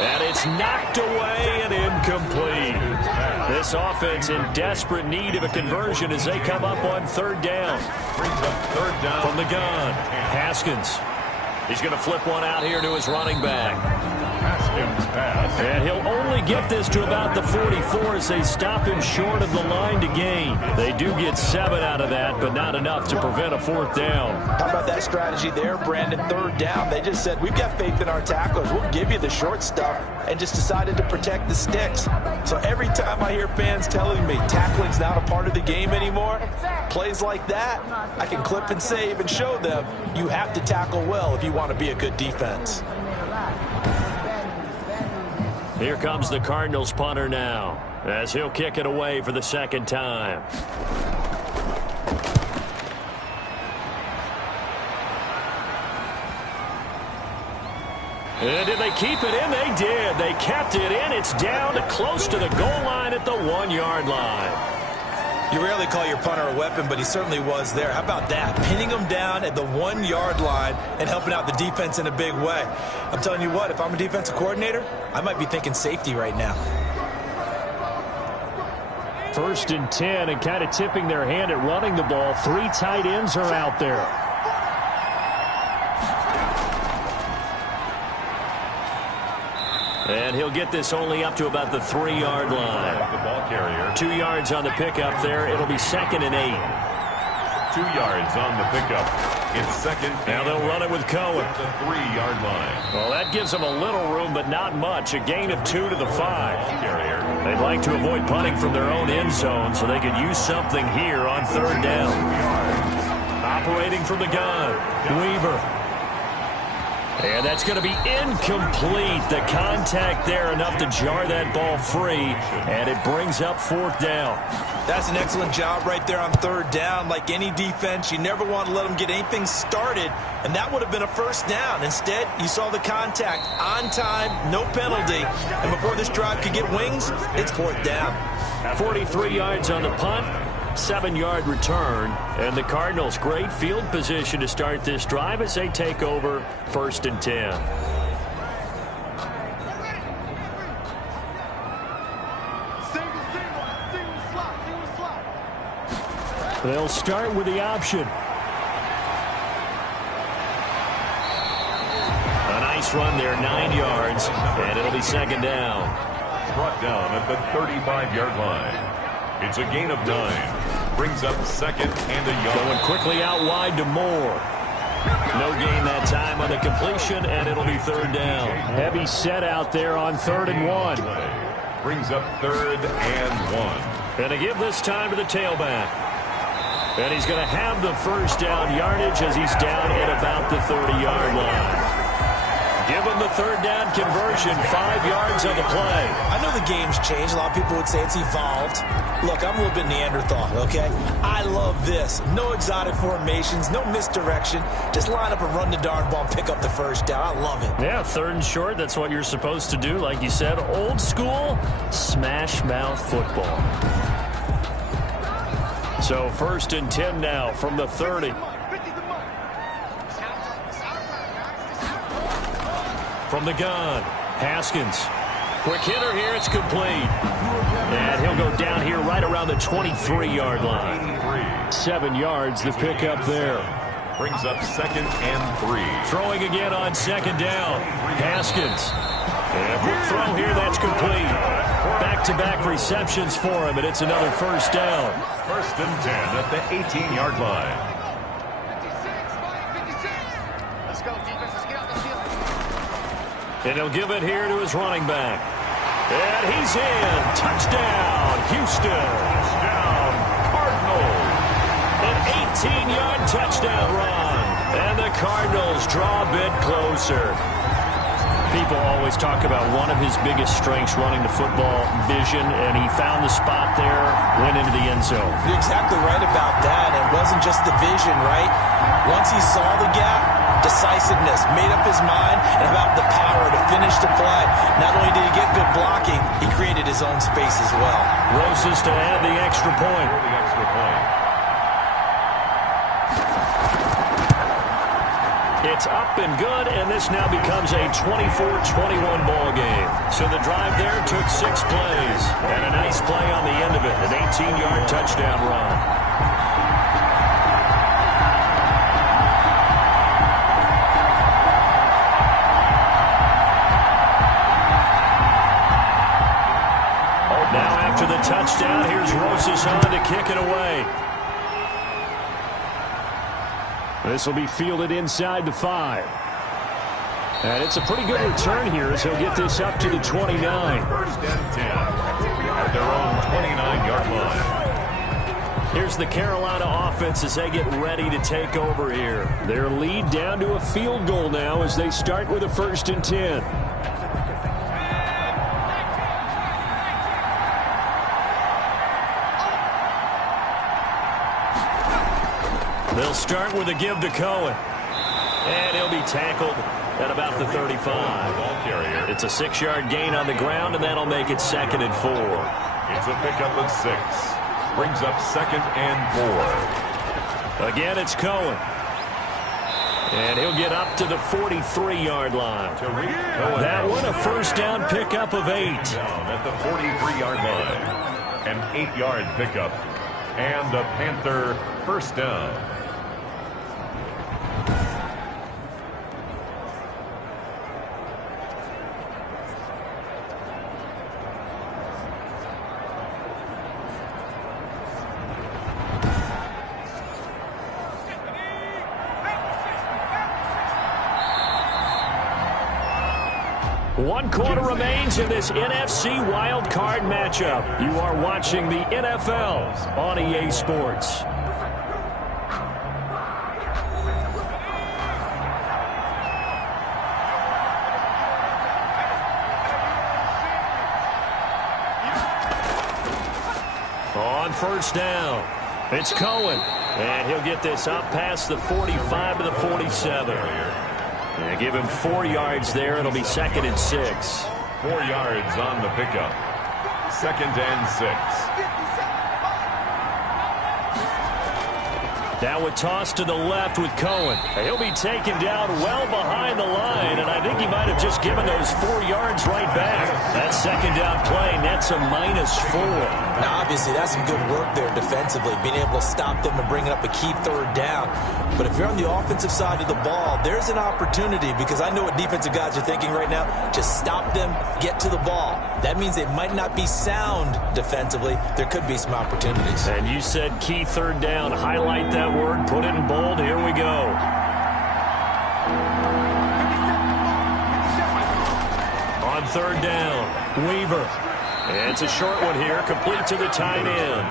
And it's knocked away and incomplete. This offense in desperate need of a conversion as they come up on 3rd down. Brings up 3rd down. From the gun, Haskins. He's going to flip one out here to his running back. Haskins pass. And he'll only get this to about the 44 as they stop him short of the line to gain. They do get 7 out of that, but not enough to prevent a 4th down. How about that strategy there, Brandon? 3rd down. They just said, we've got faith in our tacklers. We'll give you the short stuff, and just decided to protect the sticks. So every time I hear fans telling me tackling's not a part of the game anymore, plays like that, I can clip and save and show them you have to tackle well if you want to be a good defense. Here comes the Cardinals punter now, as he'll kick it away for the 2nd time. And did they keep it in? They did. They kept it in. It's down to close to the goal line at the 1-yard line. You rarely call your punter a weapon, but he certainly was there. How about that? Pinning him down at the 1-yard line and helping out the defense in a big way. I'm telling you what, if I'm a defensive coordinator, I might be thinking safety right now. 1st and 10, and kind of tipping their hand at running the ball. 3 tight ends are out there. And he'll get this only up to about the 3-yard line. The ball carrier. 2 yards on the pickup there. It'll be 2nd and 8. 2 yards on the pickup. It's 2nd. Now they'll run it with Cohen. The 3-yard line. Well, that gives them a little room, but not much. A gain of 2 to the 5. Carrier. They'd like to avoid punting from their own end zone so they could use something here on 3rd down. Operating from the gun, Weaver. And that's going to be incomplete. The contact there enough to jar that ball free, and it brings up 4th down. That's an excellent job right there on 3rd down. Like any defense, you never want to let them get anything started, and that would have been a 1st down. Instead, you saw the contact on time, no penalty, and before this drive could get wings, it's 4th down. 43 yards on the punt. 7-yard return, and the Cardinals great field position to start this drive as they take over 1st and 10. They'll start with the option. A nice run there, 9 yards, and it'll be 2nd down. Brought down at the 35-yard line. It's a gain of 9. Brings up 2nd and a yard. Going quickly out wide to Moore. No gain that time on the completion, and it'll be 3rd down. Heavy set out there on 3rd and 1. Brings up 3rd and 1. And to give this time to the tailback. And he's going to have the 1st down yardage as he's down at about the 30-yard line. Give him the third down conversion. 5 yards on the play. I know the game's changed. A lot of people would say it's evolved. Look, I'm a little bit Neanderthal, okay? I love this. No exotic formations, no misdirection. Just line up and run the darn ball and pick up the first down. I love it. Yeah, 3rd and short. That's what you're supposed to do. Like you said, old school smash mouth football. So 1st and 10 now from the 30. From the gun, Haskins. Quick hitter here, it's complete. And he'll go down here right around the 23-yard line. 7 yards, the pickup there. Brings up 2nd and 3. Throwing again on 2nd down. Haskins. And a quick throw here, that's complete. Back-to-back receptions for him, and it's another 1st down. 1st and 10 at the 18-yard line. Let's go, defense. Let's get out the field. And he'll give it here to his running back. And he's in. Touchdown, Houston. Touchdown, Cardinals. An 18-yard touchdown run. And the Cardinals draw a bit closer. People always talk about one of his biggest strengths running the football, vision, and he found the spot there, went into the end zone. You're exactly right about that. It wasn't just the vision, right? Once he saw the gap, decisiveness, made up his mind, and about the power to finish the play. Not only did he get good blocking, he created his own space as well. Roses to add the extra point. The extra point. It's up and good, and this now becomes a 24-21 ball game. So the drive there took 6 plays, and a nice play on the end of it, an 18-yard touchdown run. Now after the touchdown, here's Rosas on to kick it away. This will be fielded inside the 5. And it's a pretty good return here as he'll get this up to the 29. 1st and 10 at their own 29-yard line. Here's the Carolina offense as they get ready to take over here. Their lead down to a field goal now as they start with a 1st and 10. They'll start with a give to Cohen. And he'll be tackled at about the 35. Ball carrier. It's a 6-yard gain on the ground, and that'll make it 2nd and 4. It's a pickup of 6. Brings up 2nd and 4. Again, it's Cohen. And he'll get up to the 43-yard line. That one, a 1st down pickup of 8. Down at the 43-yard line. An 8-yard pickup. And a Panther 1st down. One quarter remains in this NFC Wild Card matchup. You are watching the NFL on EA Sports. On 1st down, it's Cohen. And he'll get this up past the 45 to the 47. And give him 4 yards there. It'll be 2nd and 6. 4 yards on the pickup. 2nd and 6. Now a toss to the left with Cohen. He'll be taken down well behind the line, and I think he might have just given those 4 yards right back. That 2nd down play nets a -4. Now, obviously, that's some good work there defensively, being able to stop them and bring up a key 3rd down. But if you're on the offensive side of the ball, there's an opportunity, because I know what defensive guys are thinking right now. Just stop them, get to the ball. That means they might not be sound defensively. There could be some opportunities. And you said key 3rd down. Highlight that word, put it in bold. Here we go. On 3rd down, Weaver. And it's a short one here, complete to the tight end.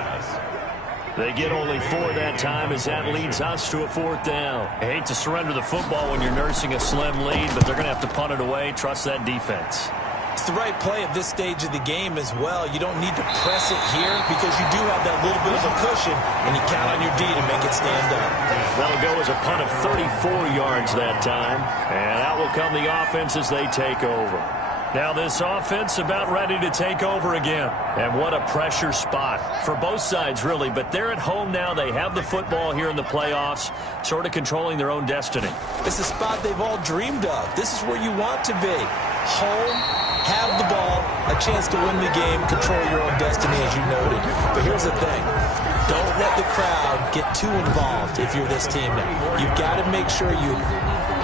They get only 4 that time as that leads us to a 4th down. I hate to surrender the football when you're nursing a slim lead, but they're going to have to punt it away. Trust that defense. It's the right play at this stage of the game as well. You don't need to press it here because you do have that little bit of a cushion, and you count on your D to make it stand up. That'll go as a punt of 34 yards that time, and that will come the offense as they take over. Now this offense about ready to take over again. And what a pressure spot for both sides, really. But they're at home now. They have the football here in the playoffs, sort of controlling their own destiny. It's a spot they've all dreamed of. This is where you want to be. Home, have the ball, a chance to win the game, control your own destiny, as you noted. But here's the thing. Don't let the crowd get too involved if you're this team now. You've got to make sure you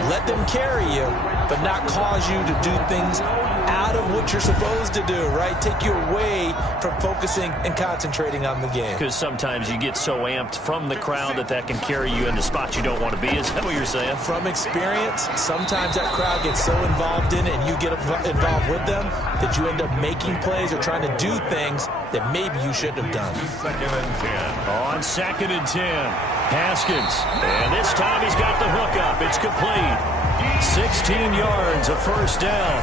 let them carry you, but not cause you to do things out of what you're supposed to do, right? Take you away from focusing and concentrating on the game. Because sometimes you get so amped from the crowd that can carry you into spots you don't want to be. Is that what you're saying? From experience, sometimes that crowd gets so involved in it and you get involved with them that you end up making plays or trying to do things that maybe you shouldn't have done. 2nd and 10. On 2nd and 10, Haskins. And this time he's got the hook up. It's complete. 16 yards, a 1st down.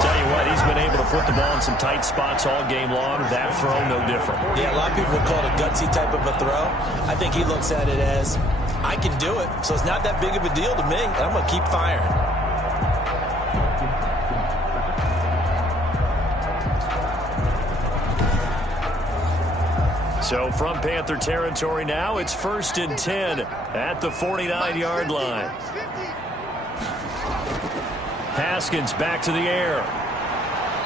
Tell you what, he's been able to put the ball in some tight spots all game long. That throw, no different. Yeah, a lot of people would call it a gutsy type of a throw. I think he looks at it as, I can do it, so it's not that big of a deal to me, and I'm going to keep firing. So from Panther territory now, it's 1st and 10 at the 49-yard line. Haskins back to the air.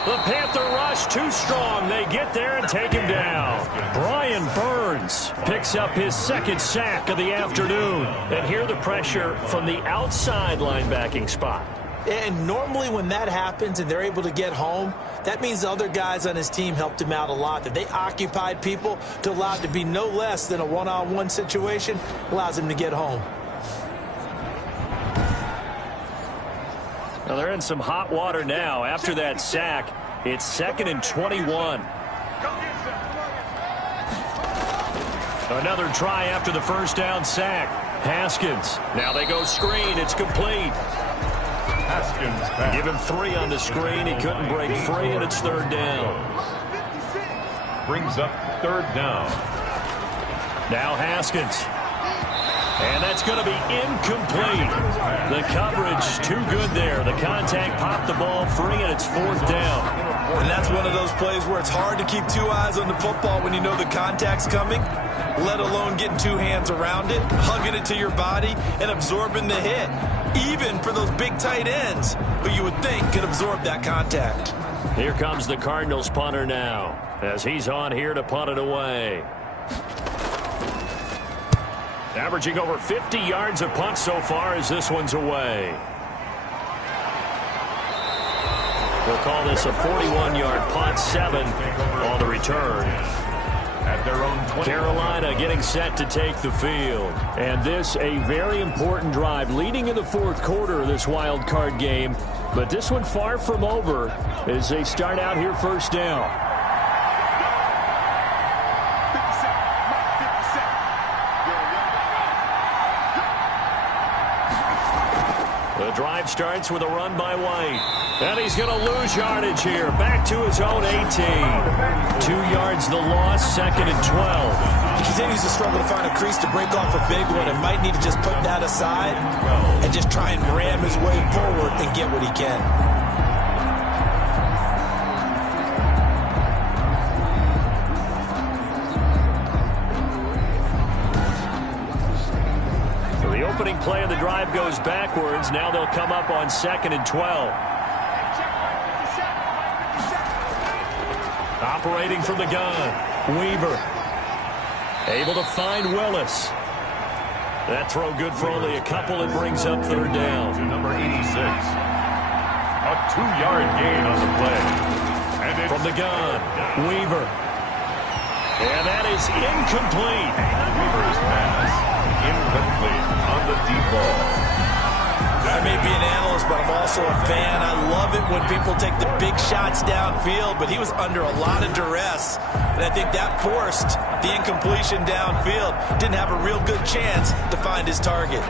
The Panther rush too strong. They get there and take him down. Brian Burns picks up his 2nd sack of the afternoon. And here the pressure from the outside linebacking spot. And normally when that happens and they're able to get home, that means the other guys on his team helped him out a lot. That they occupied people to allow it to be no less than a one-on-one situation, allows him to get home. Well, they're in some hot water now. After that sack, it's 2nd and 21. Another try after the 1st down sack. Haskins. Now they go screen. It's complete. Haskins pass. Give him 3 on the screen. He couldn't break free, and it's 3rd down. Brings up 3rd down. Now Haskins. And that's going to be incomplete. The coverage too good there. The contact popped the ball free, and it's 4th down. And that's one of those plays where it's hard to keep 2 eyes on the football when you know the contact's coming, let alone getting 2 hands around it, hugging it to your body, and absorbing the hit. Even for those big tight ends, who you would think could absorb that contact. Here comes the Cardinals punter now, as he's on here to punt it away. Averaging over 50 yards a punt so far as this one's away. We'll call this a 41-yard punt, 7 on the return. At their own 20. Carolina getting set to take the field. And this a very important drive leading in the 4th quarter of this wild card game. But this one far from over as they start out here 1st down. The drive starts with a run by White. And he's going to lose yardage here. Back to his own 18. 2 yards the loss, 2nd and 12. He continues to struggle to find a crease to break off a big one and might need to just put that aside and just try and ram his way forward and get what he can. The opening play of the drive goes backwards. Now they'll come up on 2nd and 12. Operating from the gun, Weaver. Able to find Willis. That throw good for only a couple. It brings up 3rd down. To number 86. A 2-yard gain on the play. And it's from the gun, Weaver. And that is incomplete. Weaver's pass incomplete on the deep ball. I may be an analyst, but I'm also a fan. I love it when people take the big shots downfield, but he was under a lot of duress, and I think that forced the incompletion downfield. Didn't have a real good chance to find his target.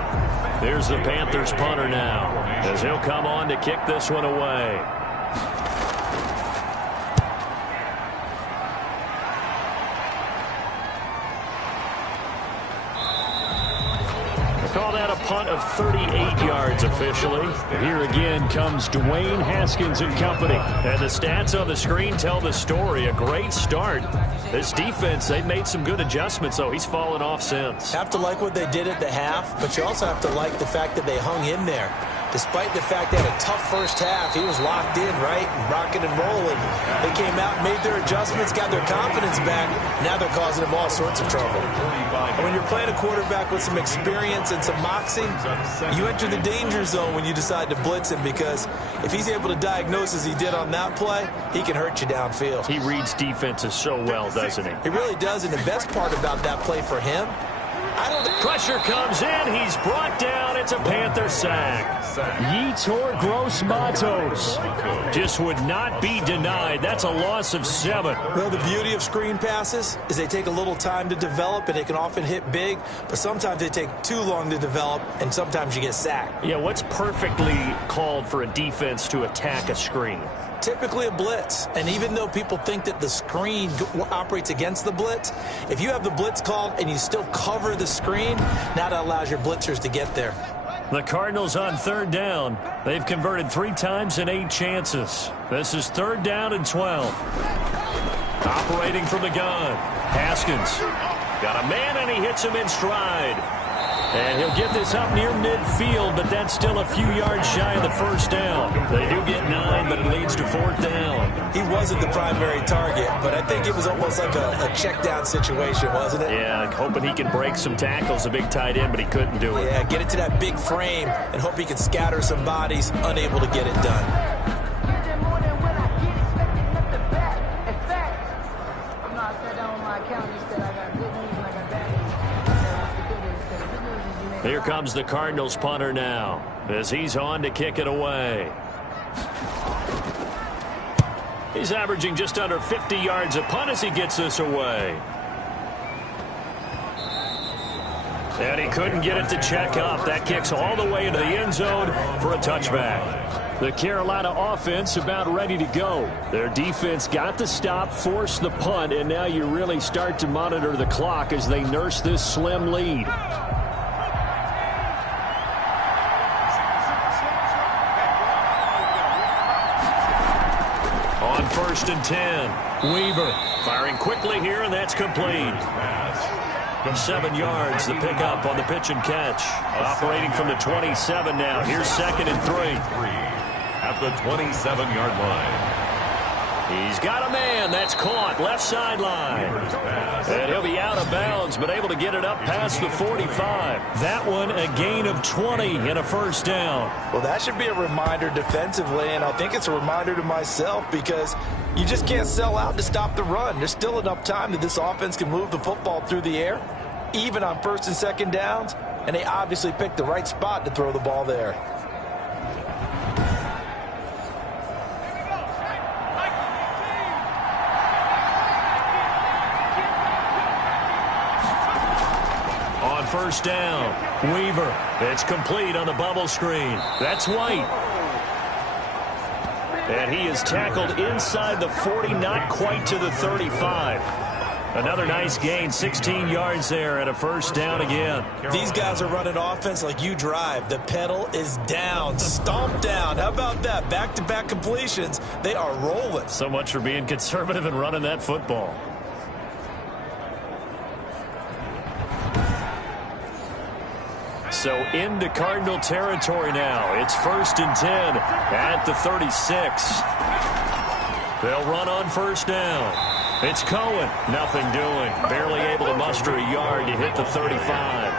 Here's the Panthers punter now, as he'll come on to kick this one away. Call that a punt of 38 yards officially. Here again comes Dwayne Haskins and company. And the stats on the screen tell the story. A great start. This defense, they've made some good adjustments, though. He's fallen off since. Have to like what they did at the half, but you also have to like the fact that they hung in there. Despite the fact they had a tough first half, he was locked in, right? Rocking and rolling. They came out, made their adjustments, got their confidence back. Now they're causing him all sorts of trouble. And when you're playing a quarterback with some experience and some moxie, you enter the danger zone when you decide to blitz him, because if he's able to diagnose as he did on that play, he can hurt you downfield. He reads defenses so well, doesn't he? He really does, and the best part about that play for him, pressure comes in. He's brought down. It's a Panther sack. Yetur Gross-Matos just would not be denied. That's a loss of 7. Well, the beauty of screen passes is they take a little time to develop, and they can often hit big, but sometimes they take too long to develop, and sometimes you get sacked. Yeah, what's perfectly called for a defense to attack a screen? Typically a blitz, and even though people think that the screen operates against the blitz, if you have the blitz called and you still cover the screen, now that allows your blitzers to get there. The Cardinals on 3rd down. They've converted 3 times in 8 chances. This is 3rd down and 12. Operating from the gun. Haskins got a man, and he hits him in stride. And he'll get this up near midfield, but that's still a few yards shy of the 1st down. They do get 9, but it leads to 4th down. He wasn't the primary target, but I think it was almost like a check down situation, wasn't it? Yeah, hoping he could break some tackles, a big tight end, but he couldn't do it. Yeah, get it to that big frame and hope he can scatter some bodies, unable to get it done. Here comes the Cardinals punter now, as he's on to kick it away. He's averaging just under 50 yards a punt as he gets this away. And he couldn't get it to check up. That kicks all the way into the end zone for a touchback. The Carolina offense about ready to go. Their defense got the stop, forced the punt, and now you really start to monitor the clock as they nurse this slim lead. On 1st and 10, Weaver firing quickly here, and that's complete. 7 yards, the pickup on the pitch and catch. Operating from the 27 now. Here's 2nd and 3. At the 27-yard line. He's got a man. That's caught. Left sideline. And he'll be out of bounds, but able to get it up past the 45. That one a gain of 20 and a 1st down. Well, that should be a reminder defensively, and I think it's a reminder to myself, because you just can't sell out to stop the run. There's still enough time that this offense can move the football through the air, even on 1st and 2nd downs, and they obviously picked the right spot to throw the ball there. On 1st down, Weaver. It's complete on the bubble screen. That's White. And he is tackled inside the 40, not quite to the 35. Another nice gain, 16 yards there, and a 1st down again. These guys are running offense like you drive. The pedal is down, stomped down. How about that? Back-to-back completions. They are rolling. So much for being conservative and running that football. So into Cardinal territory now. It's 1st and 10 at the 36. They'll run on 1st down. It's Cohen. Nothing doing. Barely able to muster a yard to hit the 35.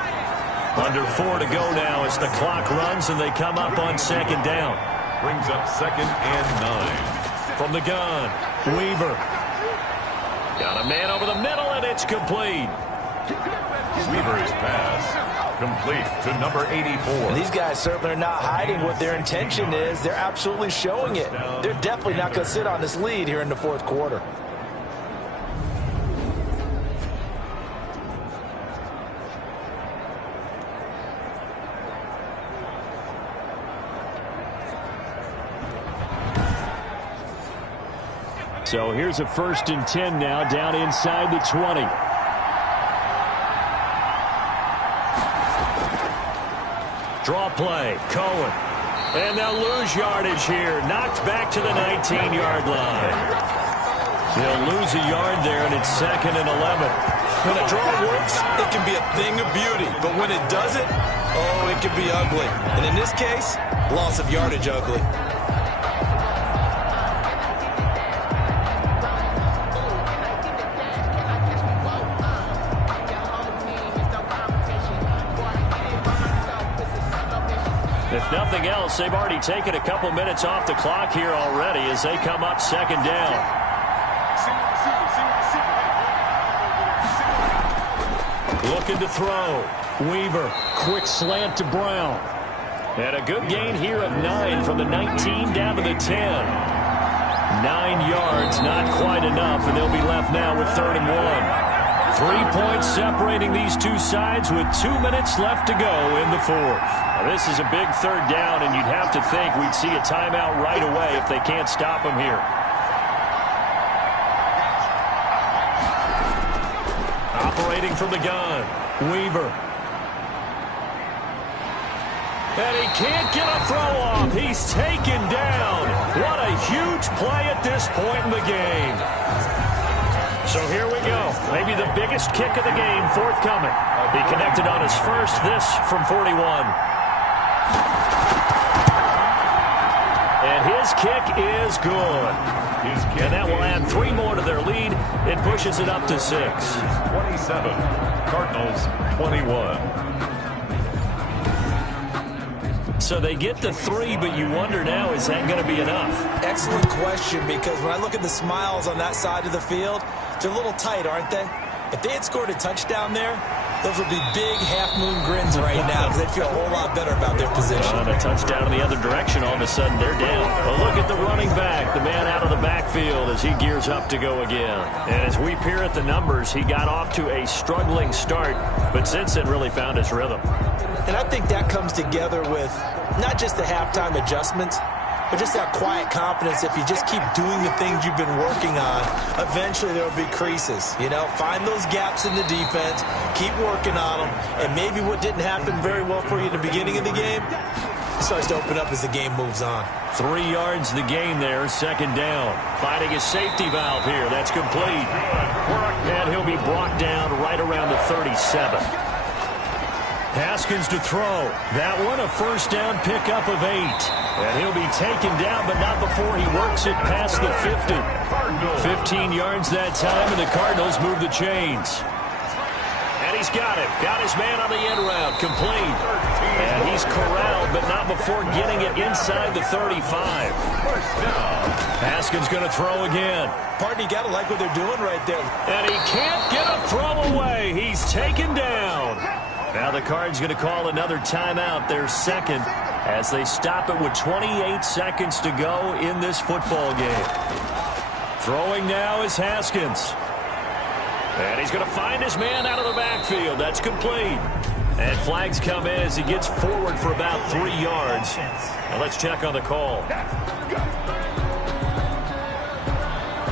Under 4 to go now as the clock runs, and they come up on 2nd down. Brings up 2nd and 9. From the gun, Weaver. Got a man over the middle, and it's complete. Weaver's pass Complete to number 84. And these guys certainly are not hiding what their intention is. They're absolutely showing it. They're definitely not going to sit on this lead here in the fourth quarter. So here's a 1st and 10 now, down inside the 20. Draw play, Cohen. And they'll lose yardage here. Knocked back to the 19-yard line. They'll lose a yard there, and it's 2nd and 11. When a draw works, it can be a thing of beauty. But when it doesn't, oh, it can be ugly. And in this case, loss of yardage ugly. If nothing else, they've already taken a couple minutes off the clock here already as they come up 2nd down. Looking to throw. Weaver, quick slant to Brown. And a good gain here of 9 from the 19 down to the 10. 9 yards, not quite enough, and they'll be left now with 3rd and 1. 3 points separating these two sides with 2 minutes left to go in the fourth. Now, this is a big 3rd down, and you'd have to think we'd see a timeout right away if they can't stop them here. Operating from the gun, Weaver. And he can't get a throw off. He's taken down. What a huge play at this point in the game. So here we go. Maybe the biggest kick of the game forthcoming. He connected on his first, this from 41. And his kick is good. And that will add 3 more to their lead. It pushes it up to 6. 27, Cardinals 21. So they get to 3, but you wonder now, is that going to be enough? Excellent question, because when I look at the smiles on that side of the field, they're a little tight, aren't they? If they had scored a touchdown there, those would be big half-moon grins right now because they'd feel a whole lot better about their position. And a touchdown in the other direction, all of a sudden they're down. But look at the running back, the man out of the backfield as he gears up to go again. And as we peer at the numbers, he got off to a struggling start, but since then really found his rhythm. And I think that comes together with not just the halftime adjustments, but just that quiet confidence. If you just keep doing the things you've been working on, eventually there will be creases. You know, find those gaps in the defense, keep working on them, and maybe what didn't happen very well for you in the beginning of the game starts to open up as the game moves on. 3 yards the gain there, 2nd down. Finding his safety valve here. That's complete. And he'll be brought down right around the 37. Haskins to throw. That one a 1st down pickup of 8. And he'll be taken down, but not before he works it past the 50. 15 yards that time, and the Cardinals move the chains. And he's got it. Got his man on the end route. Complete. And he's corralled, but not before getting it inside the 35. Haskins going to throw again. Pardon, you got to like what they're doing right there. And he can't get a throw away. He's taken down. Now the Cards going to call another timeout, their 2nd, as they stop it with 28 seconds to go in this football game. Throwing now is Haskins. And he's going to find his man out of the backfield. That's complete. And flags come in as he gets forward for about 3 yards. Now let's check on the call.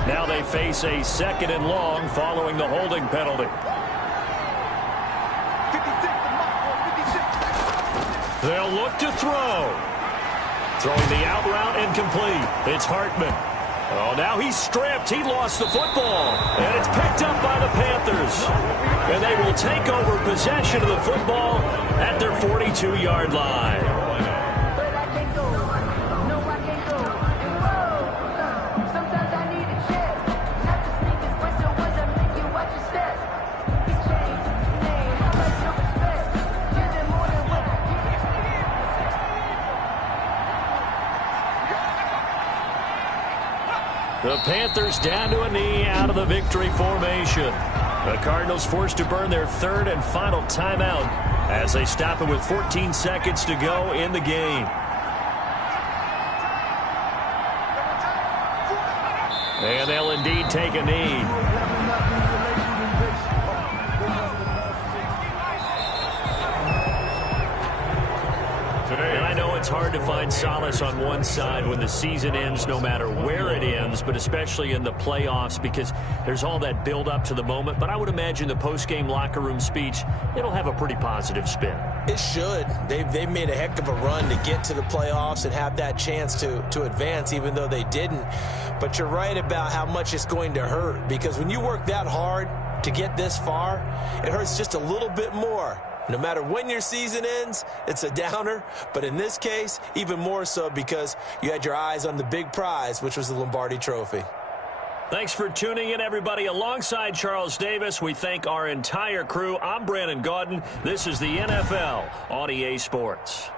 Now they face a 2nd and long following the holding penalty. They'll look to throw. Throwing the out route incomplete. It's Hartman. Oh, now he's stripped. He lost the football. And it's picked up by the Panthers. And they will take over possession of the football at their 42-yard line. The Panthers down to a knee out of the victory formation. The Cardinals forced to burn their 3rd and final timeout as they stop it with 14 seconds to go in the game. And they'll indeed take a knee. And I know it's hard to find solace on one side when the season ends, no matter where it ends, but especially in the playoffs, because there's all that build up to the moment. But I would imagine the post-game locker room speech, it'll have a pretty positive spin. It should. They've made a heck of a run to get to the playoffs and have that chance to advance, even though they didn't. But you're right about how much it's going to hurt, because when you work that hard to get this far, it hurts just a little bit more. No matter when your season ends, it's a downer. But in this case, even more so because you had your eyes on the big prize, which was the Lombardi Trophy. Thanks for tuning in, everybody. Alongside Charles Davis, we thank our entire crew. I'm Brandon Gaudin. This is the NFL on EA Sports.